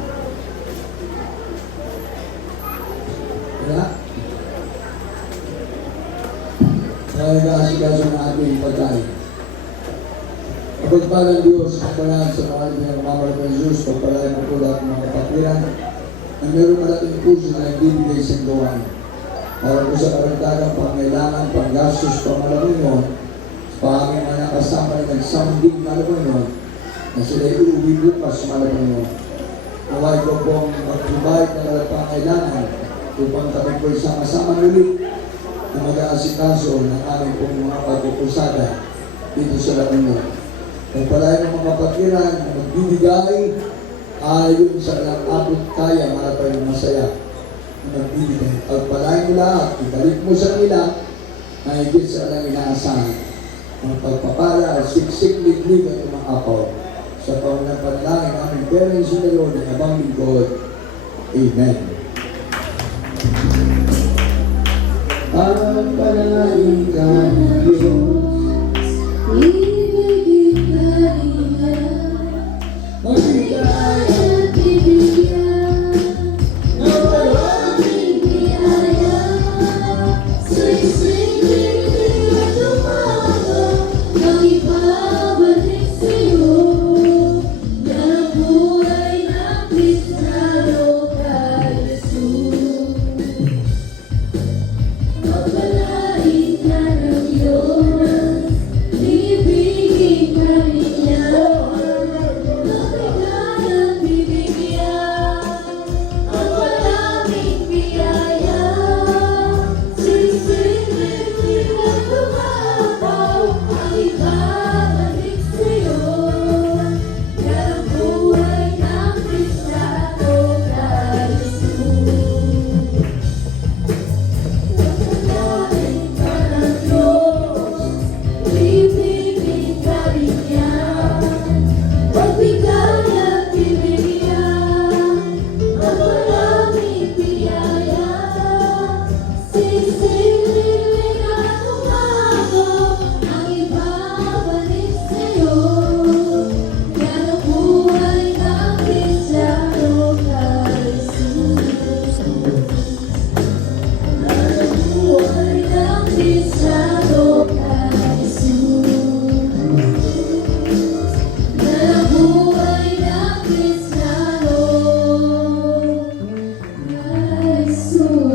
Wala? Kaya kaasikaso ng ating pagkain. Kapagpalang Diyos, kapalahan sa mga ng mamalag ng Diyos, kapalahan ng pula at mga kapatiran, na meron malaking puso na nagbibigay sa gawain. Para po sa karagdagang pangailangan, panggastos, pamalamunon, sa aming mga nakasama na nagsambing malamunon, na sila'y uuwi bukas malamunon. Naway ko pong mag-provide na pangailangan upang kami po'y sama-sama ulit na mag-aasikaso ng aming pong mga pagpupusada dito sa Lamunon. Pagpalain ng mga pakiran na magbibigay ayon sa abot kaya marapay ng masaya na magbibigay. Pagpalain mo lahat, ibalik mo sa kanila na higit sa kanilang inaasahan. Ang pagpapala, siksik, liglig at umakapaw. Sa pangulang panalangin aming parents in the Lord and abang God. Amen. Pagpalain ka ng Diyos, ibigin ka niya, magbigay at bibigyan ng maraming biyaya. Sisingin at umaga, ang ibabalik sa'yo, na ang buhay ng Kristiyano kay Jesus. Pagpalain ka ng Diyos, ibigin ka niya, magbigay at bibigyan ang maraming biyaya. Sisingin at umapaw, ang ibabalik sa'yo, na ang buhay ng Kristiyano kay Jesus. Pagpalain ka ng Diyos, ibigin ka niya, magbigay at bibigyan ang maraming biyaya. Sisingin at umapaw, ang ibabalik sa'yo, yan ang buhay ng Kristiyano kay Jesus. Buhay ng Kristiyano kay Jesus. Buhay ng Kristiyano kay Jesus.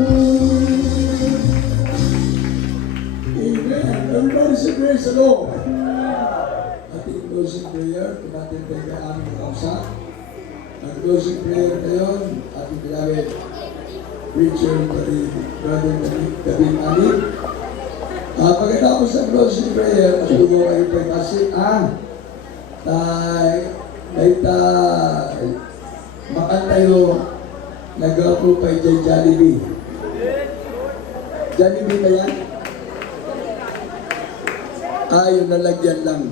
Amen. Everybody say praise the Lord. Ating closing prayer, tumating tayo kay aming kausap. Ang closing prayer ngayon, ating beloved preacher, Brother David Ali. Pagkatapos ng closing prayer, tugo kayo pa kasi, makan tayo, nag-approve kay Jollibee. Jollibee ba yan? Yung nalagyan lang.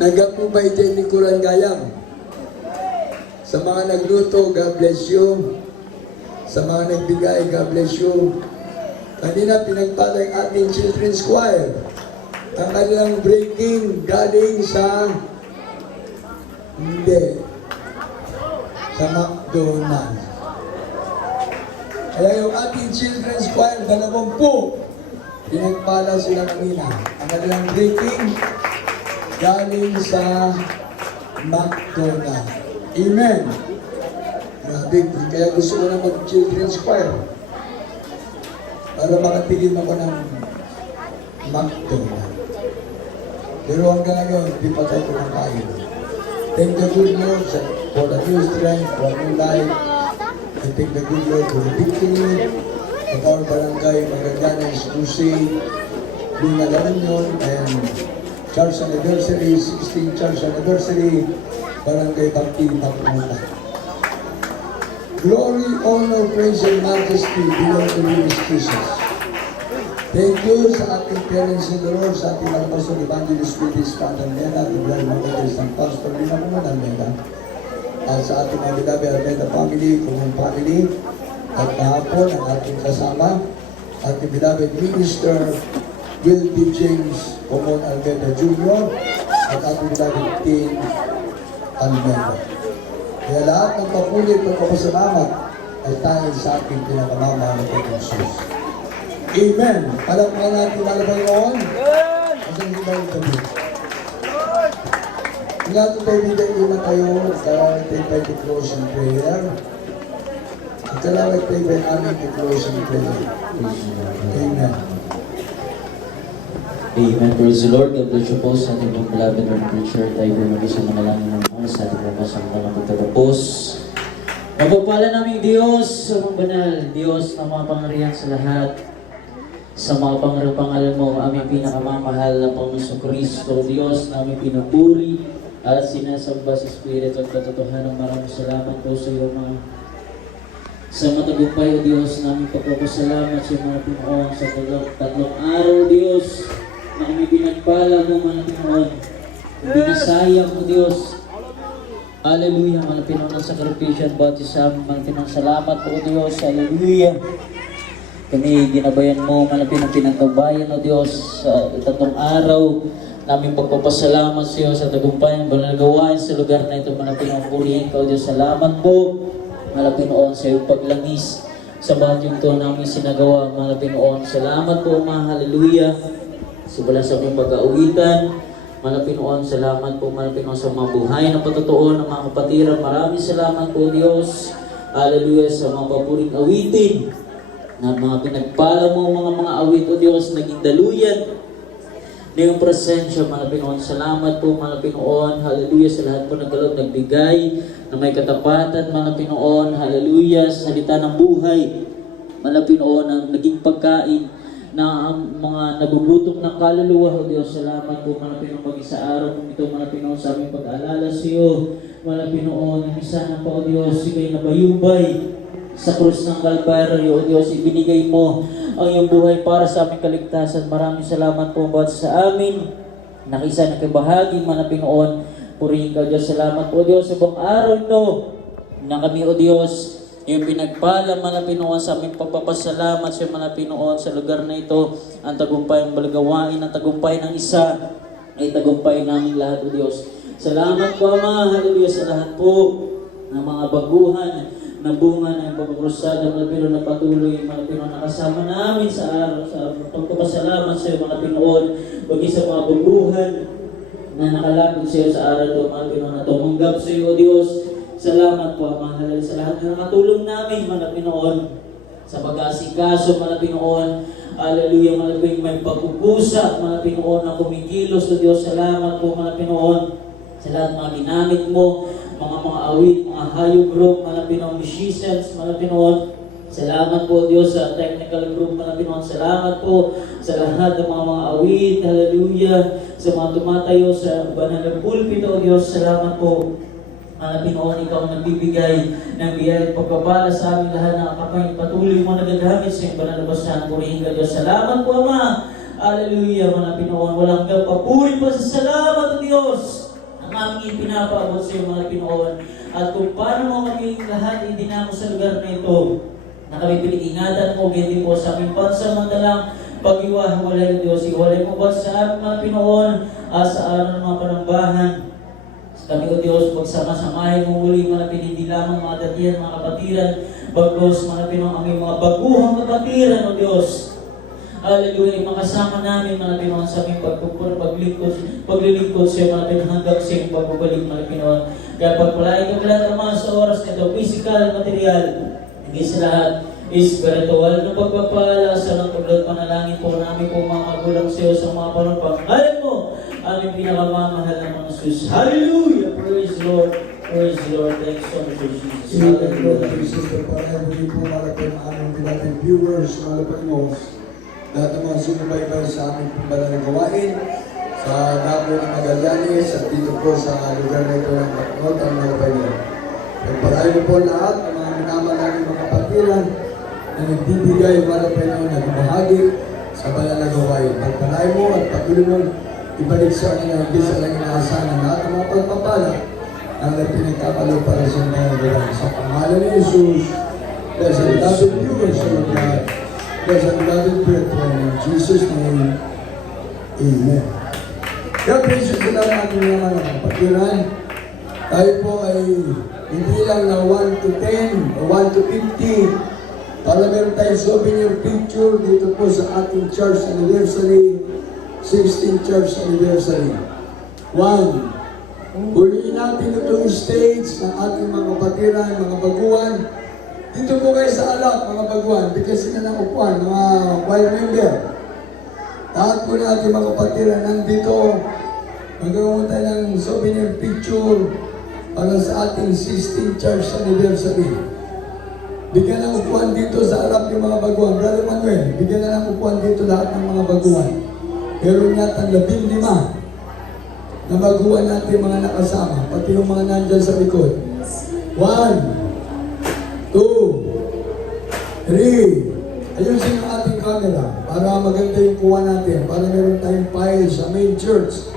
Nag-approve kay Nicolan Gayam. Sa mga nagluto, God bless you. Sa mga nagbigay, God bless you. Kanina pinagpala yung ating children's choir. Ang kanilang breaking galing sa McDonald's. Kaya yung ating children's choir, 20, pinagpala sila kanina. Ang kanilang breaking galing sa McDonald's. Amen. Grabe, kaya gusto ko na mag-children's choir. Para makatigil ako ng McDonald's. Pero hanggang ngayon, hindi pa tayo kumakain. Thank the good Lord for the new strength, for new life. I thank the good Lord for the victory of our barangay Magallanes Crusade, Luna La Union, and church anniversary, 16th church anniversary, Barangay Bangki, Pagpunta. Glory, honor, praise, and majesty belong to you, Jesus. Thank you sa ating parents in the Lord, sa ating mga pastor, Evangelist Willis Almeda, at Ibrahim Magallanes ng Pastor Lina Kuman Almeda, at sa ating mga Bidabe Almeda family, Kuman family, at kahapon ang ating kasama, ating Bidabe Minister Will P. James Kuman Almeda Jr., at ating Bidabe Team Almeda. Kaya lahat ng papulit ng kapasalamat ay dahil sa ating pinakamama ng Pag-Jesus. Amen. Alam mo natin na Panginoon? Ang hindi ba yung tabi? Nga ito tayo bigay lima tayo, kalawag tayo by the closing prayer. At kalawag tayo by aming the closing prayer. Amen. Amen. Praise the Lord. God bless you po sa ating mga beloved and preacher. Tayo po mag-isang manalangin ng mga sa ating mga samtang na pagtatapos. Mapagpala naming Diyos, amang banal, Diyos na mga pangarihan sa lahat. Sa mga pangalan mo, aming pinakamamahal na Panginoon Kristo, Diyos na aming pinupuri at sinasamba sa Espiritu at katotohanan. Maraming salamat po sa iyo mga sa matagumpay, O Diyos, na aming pagpapasalamat sa mga Pinoon sa tatlong araw, Diyos, na kami pinagpala mo, mga Pinoon. Hindi na sayang, O Diyos. Hallelujah, mga Pinoon sa sakripisyo at baptism, mga Pinoon. Salamat po, O Diyos. Hallelujah. Kami ginabayan mo, malapit na pinagkabayan, O Diyos, sa tatlong araw. Namin pagpapasalamat sa iyo sa tagumpayan, banal gawain sa lugar na ito, malapit na purihin ka, O Diyos. Salamat po, malapit noon sa iyong paglangis sa bawat yung ito namin sinagawa, malapit noon. Salamat po, mga hallelujah, sa sa aming pag-aawitan. Malapit noon, salamat po, malapit noon sa mga buhay na patotoo ng mga kapatiran. Maraming salamat po, Diyos. Hallelujah, sa mga papuring awitin na mga pinagpala mo, mga awit, O Diyos, naging daluyan na yung presensya, malapit noon. Salamat po, malapit noon. Hallelujah, sa lahat po nagkaloob, nagbigay na may katapatan, malapit noon. Hallelujah, sa salita ng buhay, malapit noon, ang naging pagkain na ang mga nagugutom ng kaluluwa, O Diyos. Salamat po, malapit noon, mag-isa araw kung ito, malapit noon sa aming pag-aalala sa iyo. Malapit noon, isa na po, O Diyos, ikay nabayubay sa krus ng Kalbaryo, O Diyos, ibinigay mo ang iyong buhay para sa aming kaligtasan. Maraming salamat po bawat sa amin. Nakisa na kabahagi, manapin noon. Purihin ka, O Diyos. Salamat po, O Diyos, sa buong araw ito na kami, O Diyos, yung pinagpala, manapin noon sa aming pagpapasalamat sa manapin noon sa lugar na ito. Ang tagumpay, ang balagawain, ang tagumpay ng isa ay tagumpay namin lahat, O Diyos. Salamat po, Ama. Hallelujah, sa lahat po ng mga baguhan na bunga ng pagkakrusada, mga Pinoon na patuloy, mga Pinoon na kasama namin sa araw, sa pagpapasalamat sa iyo, mga Pinoon, bagay sa mga baguhan na nakalapit sa iyo sa araw ito, mga Pinoon na tumanggap sa iyo, O Diyos. Salamat po, Ama, halal sa lahat na nakatulong namin, mga Pinoon, sa pag-asikaso, mga Pinoon. Hallelujah, mga Pinoon, may pagkukusa, mga Pinoon na kumikilos, O Diyos. Salamat po, mga Pinoon, sa lahat mga ginamit mo, mga awit, mga hayop group, mga Pinoon musicians, mga Pinoon. Salamat po, Diyos, sa technical group, mga Pinoon. Salamat po sa lahat ng mga awit, hallelujah, sa mga tumatayo sa banal na pulpit, O Diyos. Salamat po, mga Pinoon, ikaw ang nagbibigay ng biyaya at pagpapala sa aming lahat ng kapay. Patuloy mo nagagamit sa iyong banal na basahan. Purihin ka, Diyos. Salamat po, Ama. Hallelujah, mga Pinoon. Walang hanggang papuri pa sa salamat, O Diyos, aming pinapaabot sa iyo, mga Pinoon. At kung paano mo kami lahat idinamo sa lugar na ito, na kami pinag-ingatan mo, hindi po sa aming pansamantalang pag-iwahiwalay, Diyos. Iwalay mo ba sa aming mga Pinoon sa araw ng mga panambahan? Kami, O Diyos, magsama-samahin mo muli, mga hindi lamang mga datihan, mga kapatiran, bagos, mga Pinoon, aming mga baguhang kapatiran, O Diyos. Hallelujah, makasama namin, mga Pinoon, sa aming paglilingkod sa mga Pinoon hanggang sa iyong pagbabalik, mga Pinoon. Kaya pagpalain ka lahat naman sa oras nito, physical, material, higit sa lahat, spiritual na pagpapala sa ng pagla't panalangin po namin po mga magulang sa iyo sa mga panong pangalan mo, aming pinakamamahal na mga sus. Hallelujah! Praise the Lord. Praise the Lord. Thanks so much, Lord Jesus. Lord Hallelujah. Jesus, pagpapalay po malapit ang aming pinating viewers, mga Panginoon. Lahat ng mga sumubaybay sa aming pagbalang na gawain, sa Dabo ng Magallanes, at dito po sa lugar na ito ng Bacolod, ang mga Panginoon. Pagpalay mo po lahat ng mga minamahal namin mga kapatiran na nagbibigay mga Panginoon na bahagi sa banal na gawain. Pagpalay mo at patuloy mo ibalik sa kanila hindi sa lang inaasahan ng lahat ng mga pagpapala ang pinagkakalo para sa mga gawain. Sa pangalan ni Jesus, bless the beloved viewers of God, bless the beloved brethren in Jesus' name, Amen. Kaya precious na lang ating mga kapatiran. Tayo po ay hindi lang na 1 to 10 o 1 to 50. Para meron tayong souvenir picture dito po sa ating church anniversary, 16th church anniversary. 1. Huliin natin itong stage ng ating mga kapatiran, mga baguhan. Dito po kayo sa alak, mga baguhan, bigkasin na ng upuan, mga choir member. Lahat po na ating mga kapatiran nandito. Magagawa tayo ng souvenir picture para sa ating 16th church anniversary. Bigyan ng upuan dito sa harap yung mga baguhan. Brother Manuel, bigyan na ng upuan dito lahat ng mga baguhan. Meron yata 15 na baguhan natin mga nakasama, pati yung mga nandyan sa likod. 1, 2, 3. Ayusin ang ating camera para maganda yung kuha natin, para meron tayong file sa main church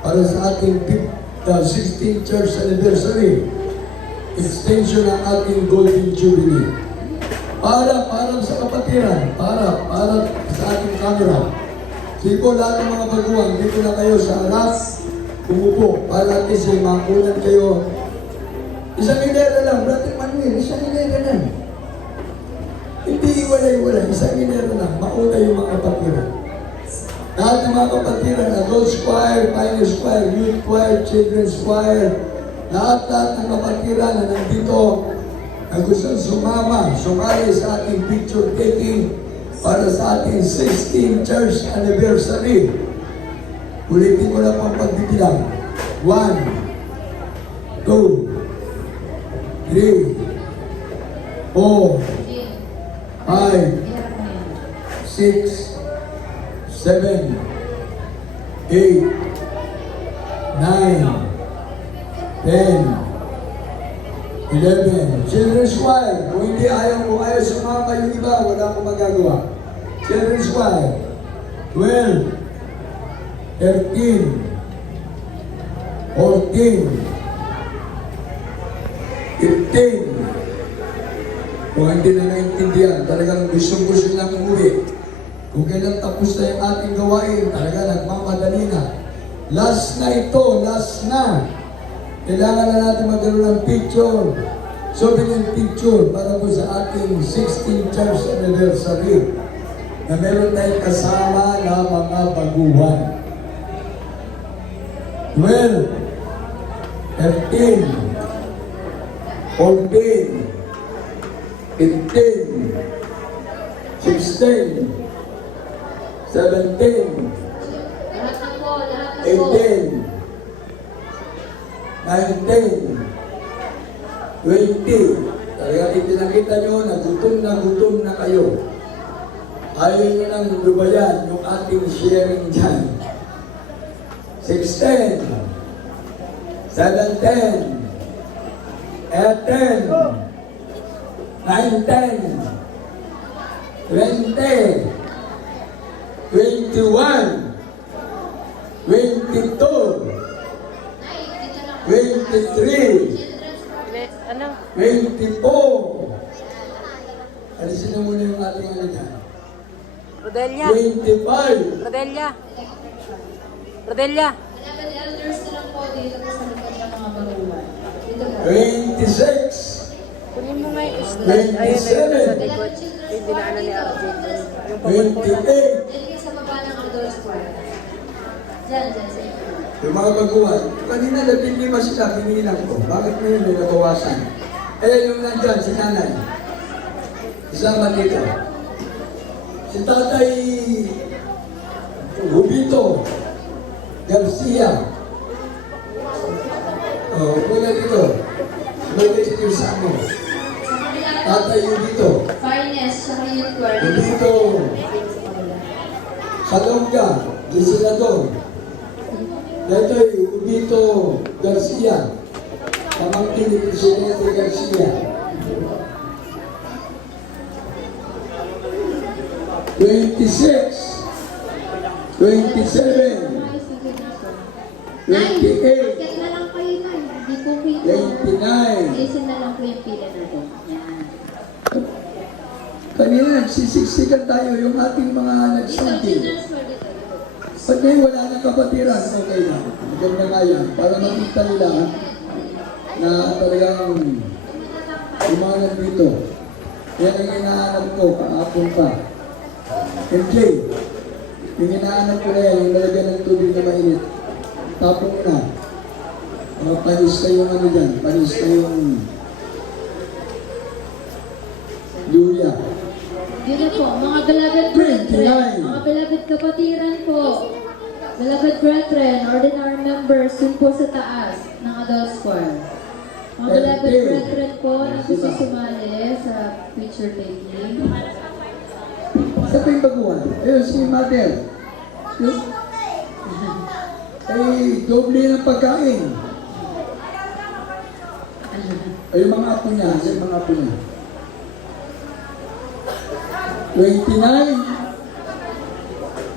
para sa ating 16th church anniversary. Extension ng ating Golden Jubilee. Para sa kapatiran, para sa ating camera. Sige po lahat ng mga baguhan, dito na kayo sa harap, umupo, para at least makunan kayo. Isang hilera lang, Brother Manuel, isang hilera lang. Hindi iwalay-walay, isang hilera lang, mauna yung mga kapatiran. Lahat ng mga kapatiran, adults choir, pioneers choir, youth choir, children's choir, lahat ng kapatiran na nandito na gusto sumali sa ating picture taking para sa ating 16th church anniversary. Ulitin ko lang po ang pagbibilang. 1, 2, 3, 4, 5, 6, 7, 8, 9, 10, 11. Children's choir. Kung hindi ayaw sumama yung iba, wala akong magagawa. Children's choir. 12, 13, 14, 15. Kung hindi na naintindihan, talagang gusto lang umuwi. Kung kailan tapos na yung ating gawain, talaga nagmamadali na. Last na ito, last na. Kailangan na natin magkaroon ng picture. Souvenir picture para po sa ating 16th church anniversary na meron tayong kasama na mga baguhan. 12, 13, 14, 15, 16, 17, 18, 19, 20. Talagang itinakita nyo na gutom na kayo. Ayaw nyo nang lubayan yung ating sharing dyan. 16, 17, 18, 19, 20, 21, 22, 23, 24. Alisin na muna yung ating alitan. Rodelia. 25. Rodelia. Rodelia. Dapat elders na lang po dito po sa likod ng mga baguhan. Dito po. 26. Kunin mo nga yung isla. Ayun na yun sa likod. Yung dinaanan ni RJ. Yung papunta. 28. Diyan kayo sa baba ng adults choir. Diyan, sa ito. Yung mga baguhan, kanina 15 sila, pinilang ko. Bakit ngayon may nabawasan? Eh, yung nandyan, si nanay. Isama dito. Si tatay Rubito. Garcia. Oh, mula dito. Mula dito sa mo. Sa kabila po, Tatayo dito. Finest, saka youth choir. Dito. Salonga. Senador. Dito Ubito Garcia. Pamangkin ni Presidente Garcia. 26, 27, 28, Bakit na lang kayo na? Hindi ko kita. 29. Listen na lang po yung pila natin. Yan. Kanina nagsisiksikan tayo yung ating mga Dito, nagsanti. children's choir dito. Pag may wala ng kapatiran, okay na. Maganda nga yan. Para makita nila na talagang yung mga nandito. Yan ang hinahanap ko kahapon pa. MJ, yung hinahanap ko na yan, yung nalagyan ng tubig na mainit. Tapong na. Panis na yung ano dyan, panis na yung luya. Yun na po, mga beloved brethren, 29. mga beloved kapatiran po, beloved brethren, ordinary members, yun po sa taas ng adult choir. Mga beloved 30. brethren po na gusto sumali sa picture taking. Sa pa yung baguhan? Ayun, si Mother. Yung, ay, doble ng pagkain. Ay, yung mga apo niya, yung mga apo niya. 29,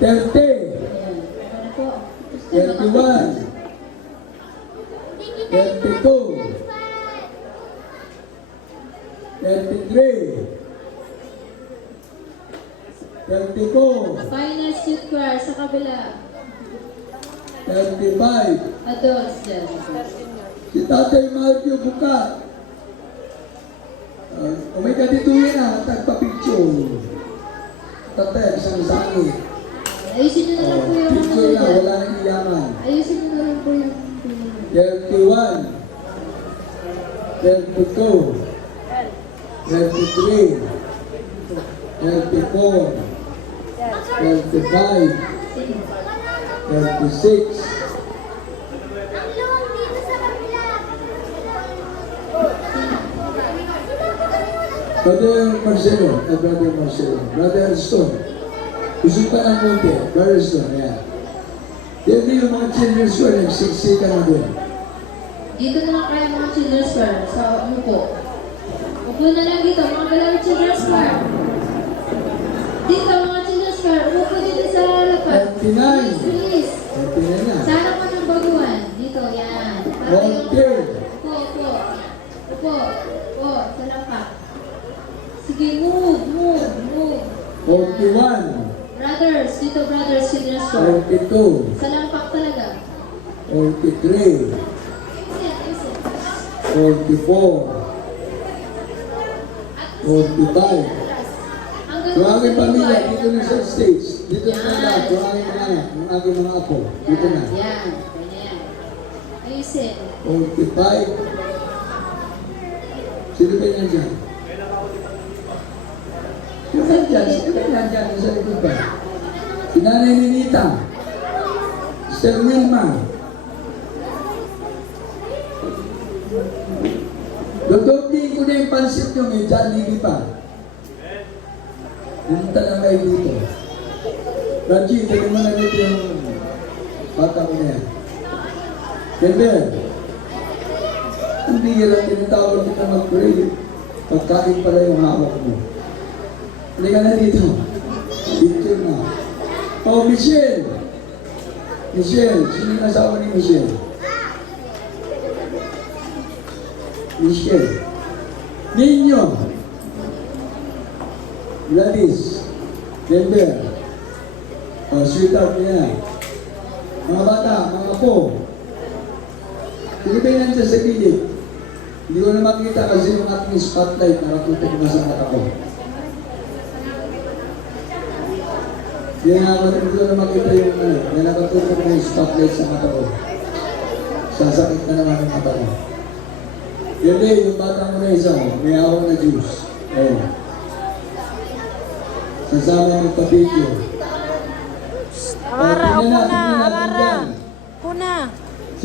30, Ayan. Ano po? Gusto 31, 32, 33, 34, Finest youth choir sa kabila. 35, Adults dyan. si Tatay Mario Buka. Umay ka dito yun tagpa-picture. Tatay, isang sangit. Ayusin nyo na lang po yung ano Picture na, dyan. wala nang iyaman. Ayusin nyo na lang po yung 31, 32, 33, 34, 35, 36, Brother Marcelo, Brother Stone, usog pa ng konti, Brother Stone, yan. Yan din yung mga children's school, nagsiksika na din. Dito na lang kaya mga children's choir sa upo. Upo na lang dito, mga beloved children's choir. Dito, mga children's choir, upo dito sa harapan. 29. Please, please. Tingnan na. Sa harapan ng baguhan. Dito, yan. Para yung... Okay. Upo, upo. Upo. Upo, sa lampak. Sige, move, move, move. 41, Brothers, dito brothers, children's choir. 42, Sa lampak talaga. 43, Ayusin, ayusin. 44, 45. Hanggang Yung aking sa pamilya, likod. dito na sa stage. Dito na lahat. Yung aking mga anak, yung aking mga apo. Dito na. Yan, ganyan. Ayusin. 45. Sino ba yan dyan? Sino ba yan dyan? Sino ba yan dyan? Sa likod ba? Si Nanay Ninita. Sister Wilma. Dodoblihin ko na yung pansit nyo. May Jollibee pa. Pumunta na kayo dito. Raji, tignan mo na dito yung bata ko na yan. Ganda. Hindi hirap tinatawag kita mag-pray. Pagkain pala yung hawak mo. Hindi ka na dito. Picture na. Oh, Michelle! Michelle, sino yung asawa ni Michelle? Michelle. Ninyo. Gladys. Denver. Oh, sweetheart niya. Mga bata, mga apo. Sino ba yung nandiyan sa gilid? Hindi ko na makita kasi yung ating spotlight nakatutok na sa mata ko. Hindi ko na makita yung ano, na nakatutok na yung spotlight sa mata ko. Sasakit na naman ang mata ko. Yun din, yung bata mo na isa, may hawak na juice. Oh. Sasama ng papityo. Amara, upo na, Amara.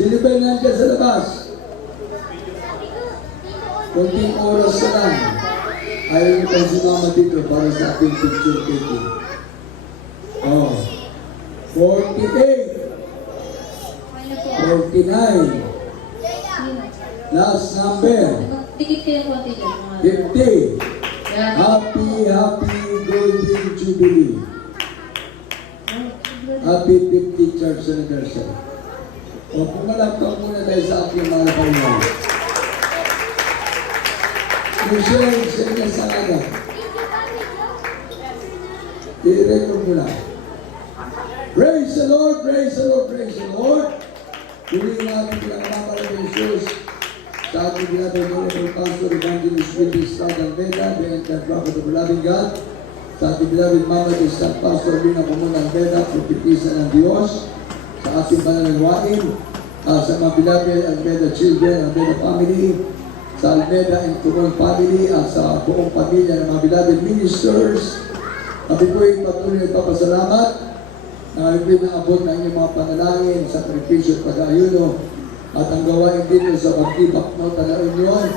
Sino ba yung nandiyan sa labas? Kunting oras na lang. Ayaw niyo pang sumama dito para sa ating picture taking. Oh. 48. Okay na po. 49. Last number. Tikit kayo konti dyan. mga- 50. Yan. Happy Golden Jubilee. Happy 50th Church Anniversary. O pumalakpak muna tayo sa aking mga Panginoon. Michelle, siya sa aga. I-record mo na. Praise the Lord, praise the Lord, praise the Lord. Tuloy natin pinakamamal ng Jesus sa ating ginagawa Pastor Evangelist Willie Alveda, the entire prophet of the loving God. Sa ating beloved Mama de San Pastor Lina Comunang Alveda, propetisa ng Diyos. Sa ating pananalangin, sa mga beloved Alveda children, Alveda family, sa Alveda and Comunang family, at sa buong pamilya ng mga beloved ministers. Kami po ay patuloy na ipapasalamat na kami naabot ng inyong mga panalangin, sakripisyo at pag-ayuno at ang gawain dito sa pagtibak mo na union.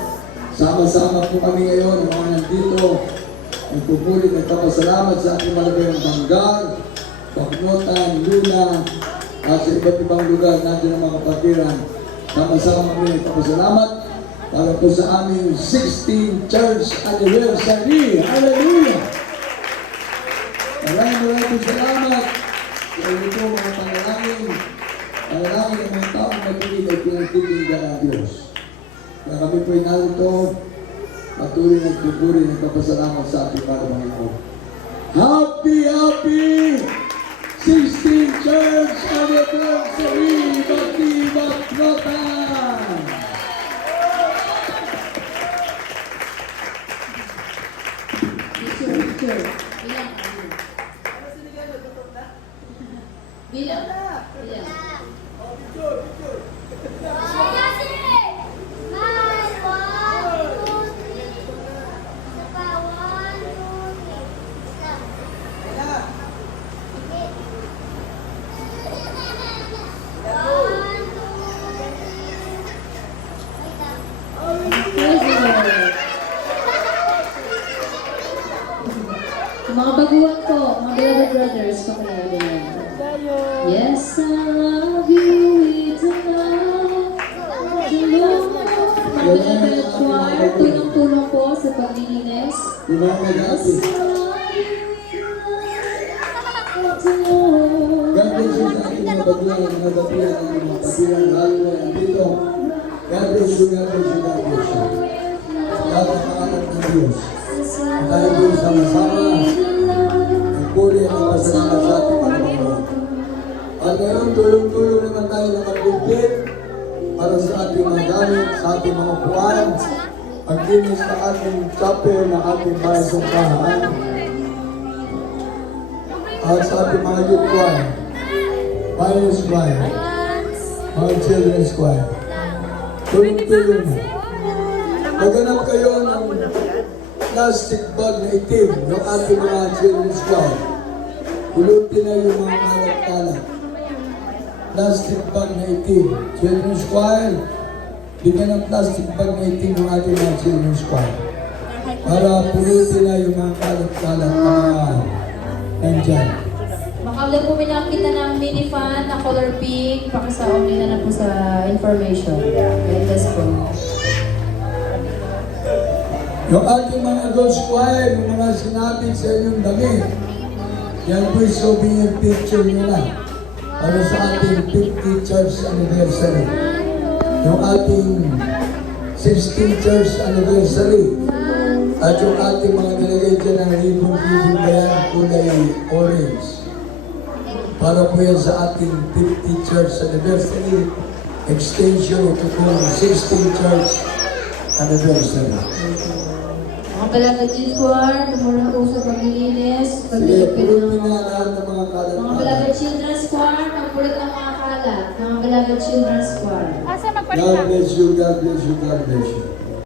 Sama-sama po kami ngayon, ang mga nandito, ang pupuli nagpapasalamat sa ating malagayang Banggar, Baknotan, Luna, at sa iba't ibang lugar natin ang mga kapatiran. Sama-sama kami nagpapasalamat para po sa aming 16th Church Anniversary. Hallelujah! Maraming salamat sa inyo po mga panalangin. Panalangin ng mga taong nagpilid ay pinagtitinda ng Diyos. Kaya kami po ay narito, patuloy nagpupuri, nagpapasalamat sa ating para Panginoon. Happy 16th Church Anniversary! Batibak Notan! Picture. Bilang. Bilang. Mga baguhan po, mga beloved brothers, pamilya din. Yes, I love you, it's enough. Tulong, mga beloved choir, tulong-tulong po sa paglilinis. Lumamay natin. Yes, I love you, it's enough. God bless you sa ating mga baguhan, mga baguhan, mga patiran, lahat po ay nandito. God bless you, God bless you, God bless you. Lahat ng mga anak ng Diyos. At tayo po sama-sama, nagpuli at nagpasalamat sa ating mga Panginoon. At ngayon, tulong-tulong naman tayo na magbigit para sa ating mga gamit, sa ating mga buwan, pagkinis sa ating chapel na ating bahay sa bahay, at sa ating mga youth choir, pioneers choir, mga children's choir. Tulong-tulong na. Maghanap kayo ng plastic bag na itim ng ating mga children's choir. Pulutin na yung mga kalat-kalat. Plastic bag na itim. Children's choir, bigyan ng plastic bag na itim ng ating mga children's choir. Para pulutin na yung mga kalat-kalat na mga nandyan. Baka ulit po may nakita ng mini fan na color pink, pakisaon nila na po sa information. Guys po. Yung ating mga adults choir, yung mga sinabi sa inyong damit, yan po yung souvenir picture nila para sa ating 50th Church Anniversary. Yung ating 16th Church Anniversary. At yung ating mga nilagay dyan ng ribbon na yan, kulay orange. Para po yan sa ating 50th Church Anniversary extension ito po 16th Church Anniversary. Mga beloved youth choir, tumulong po sa paglilinis, Sige, paglilipid pulutin ng na lahat ng mga kalat. mga beloved children's choir, magpulot ng mga kalat, mga beloved children's choir. God bless you, God bless you, God bless you.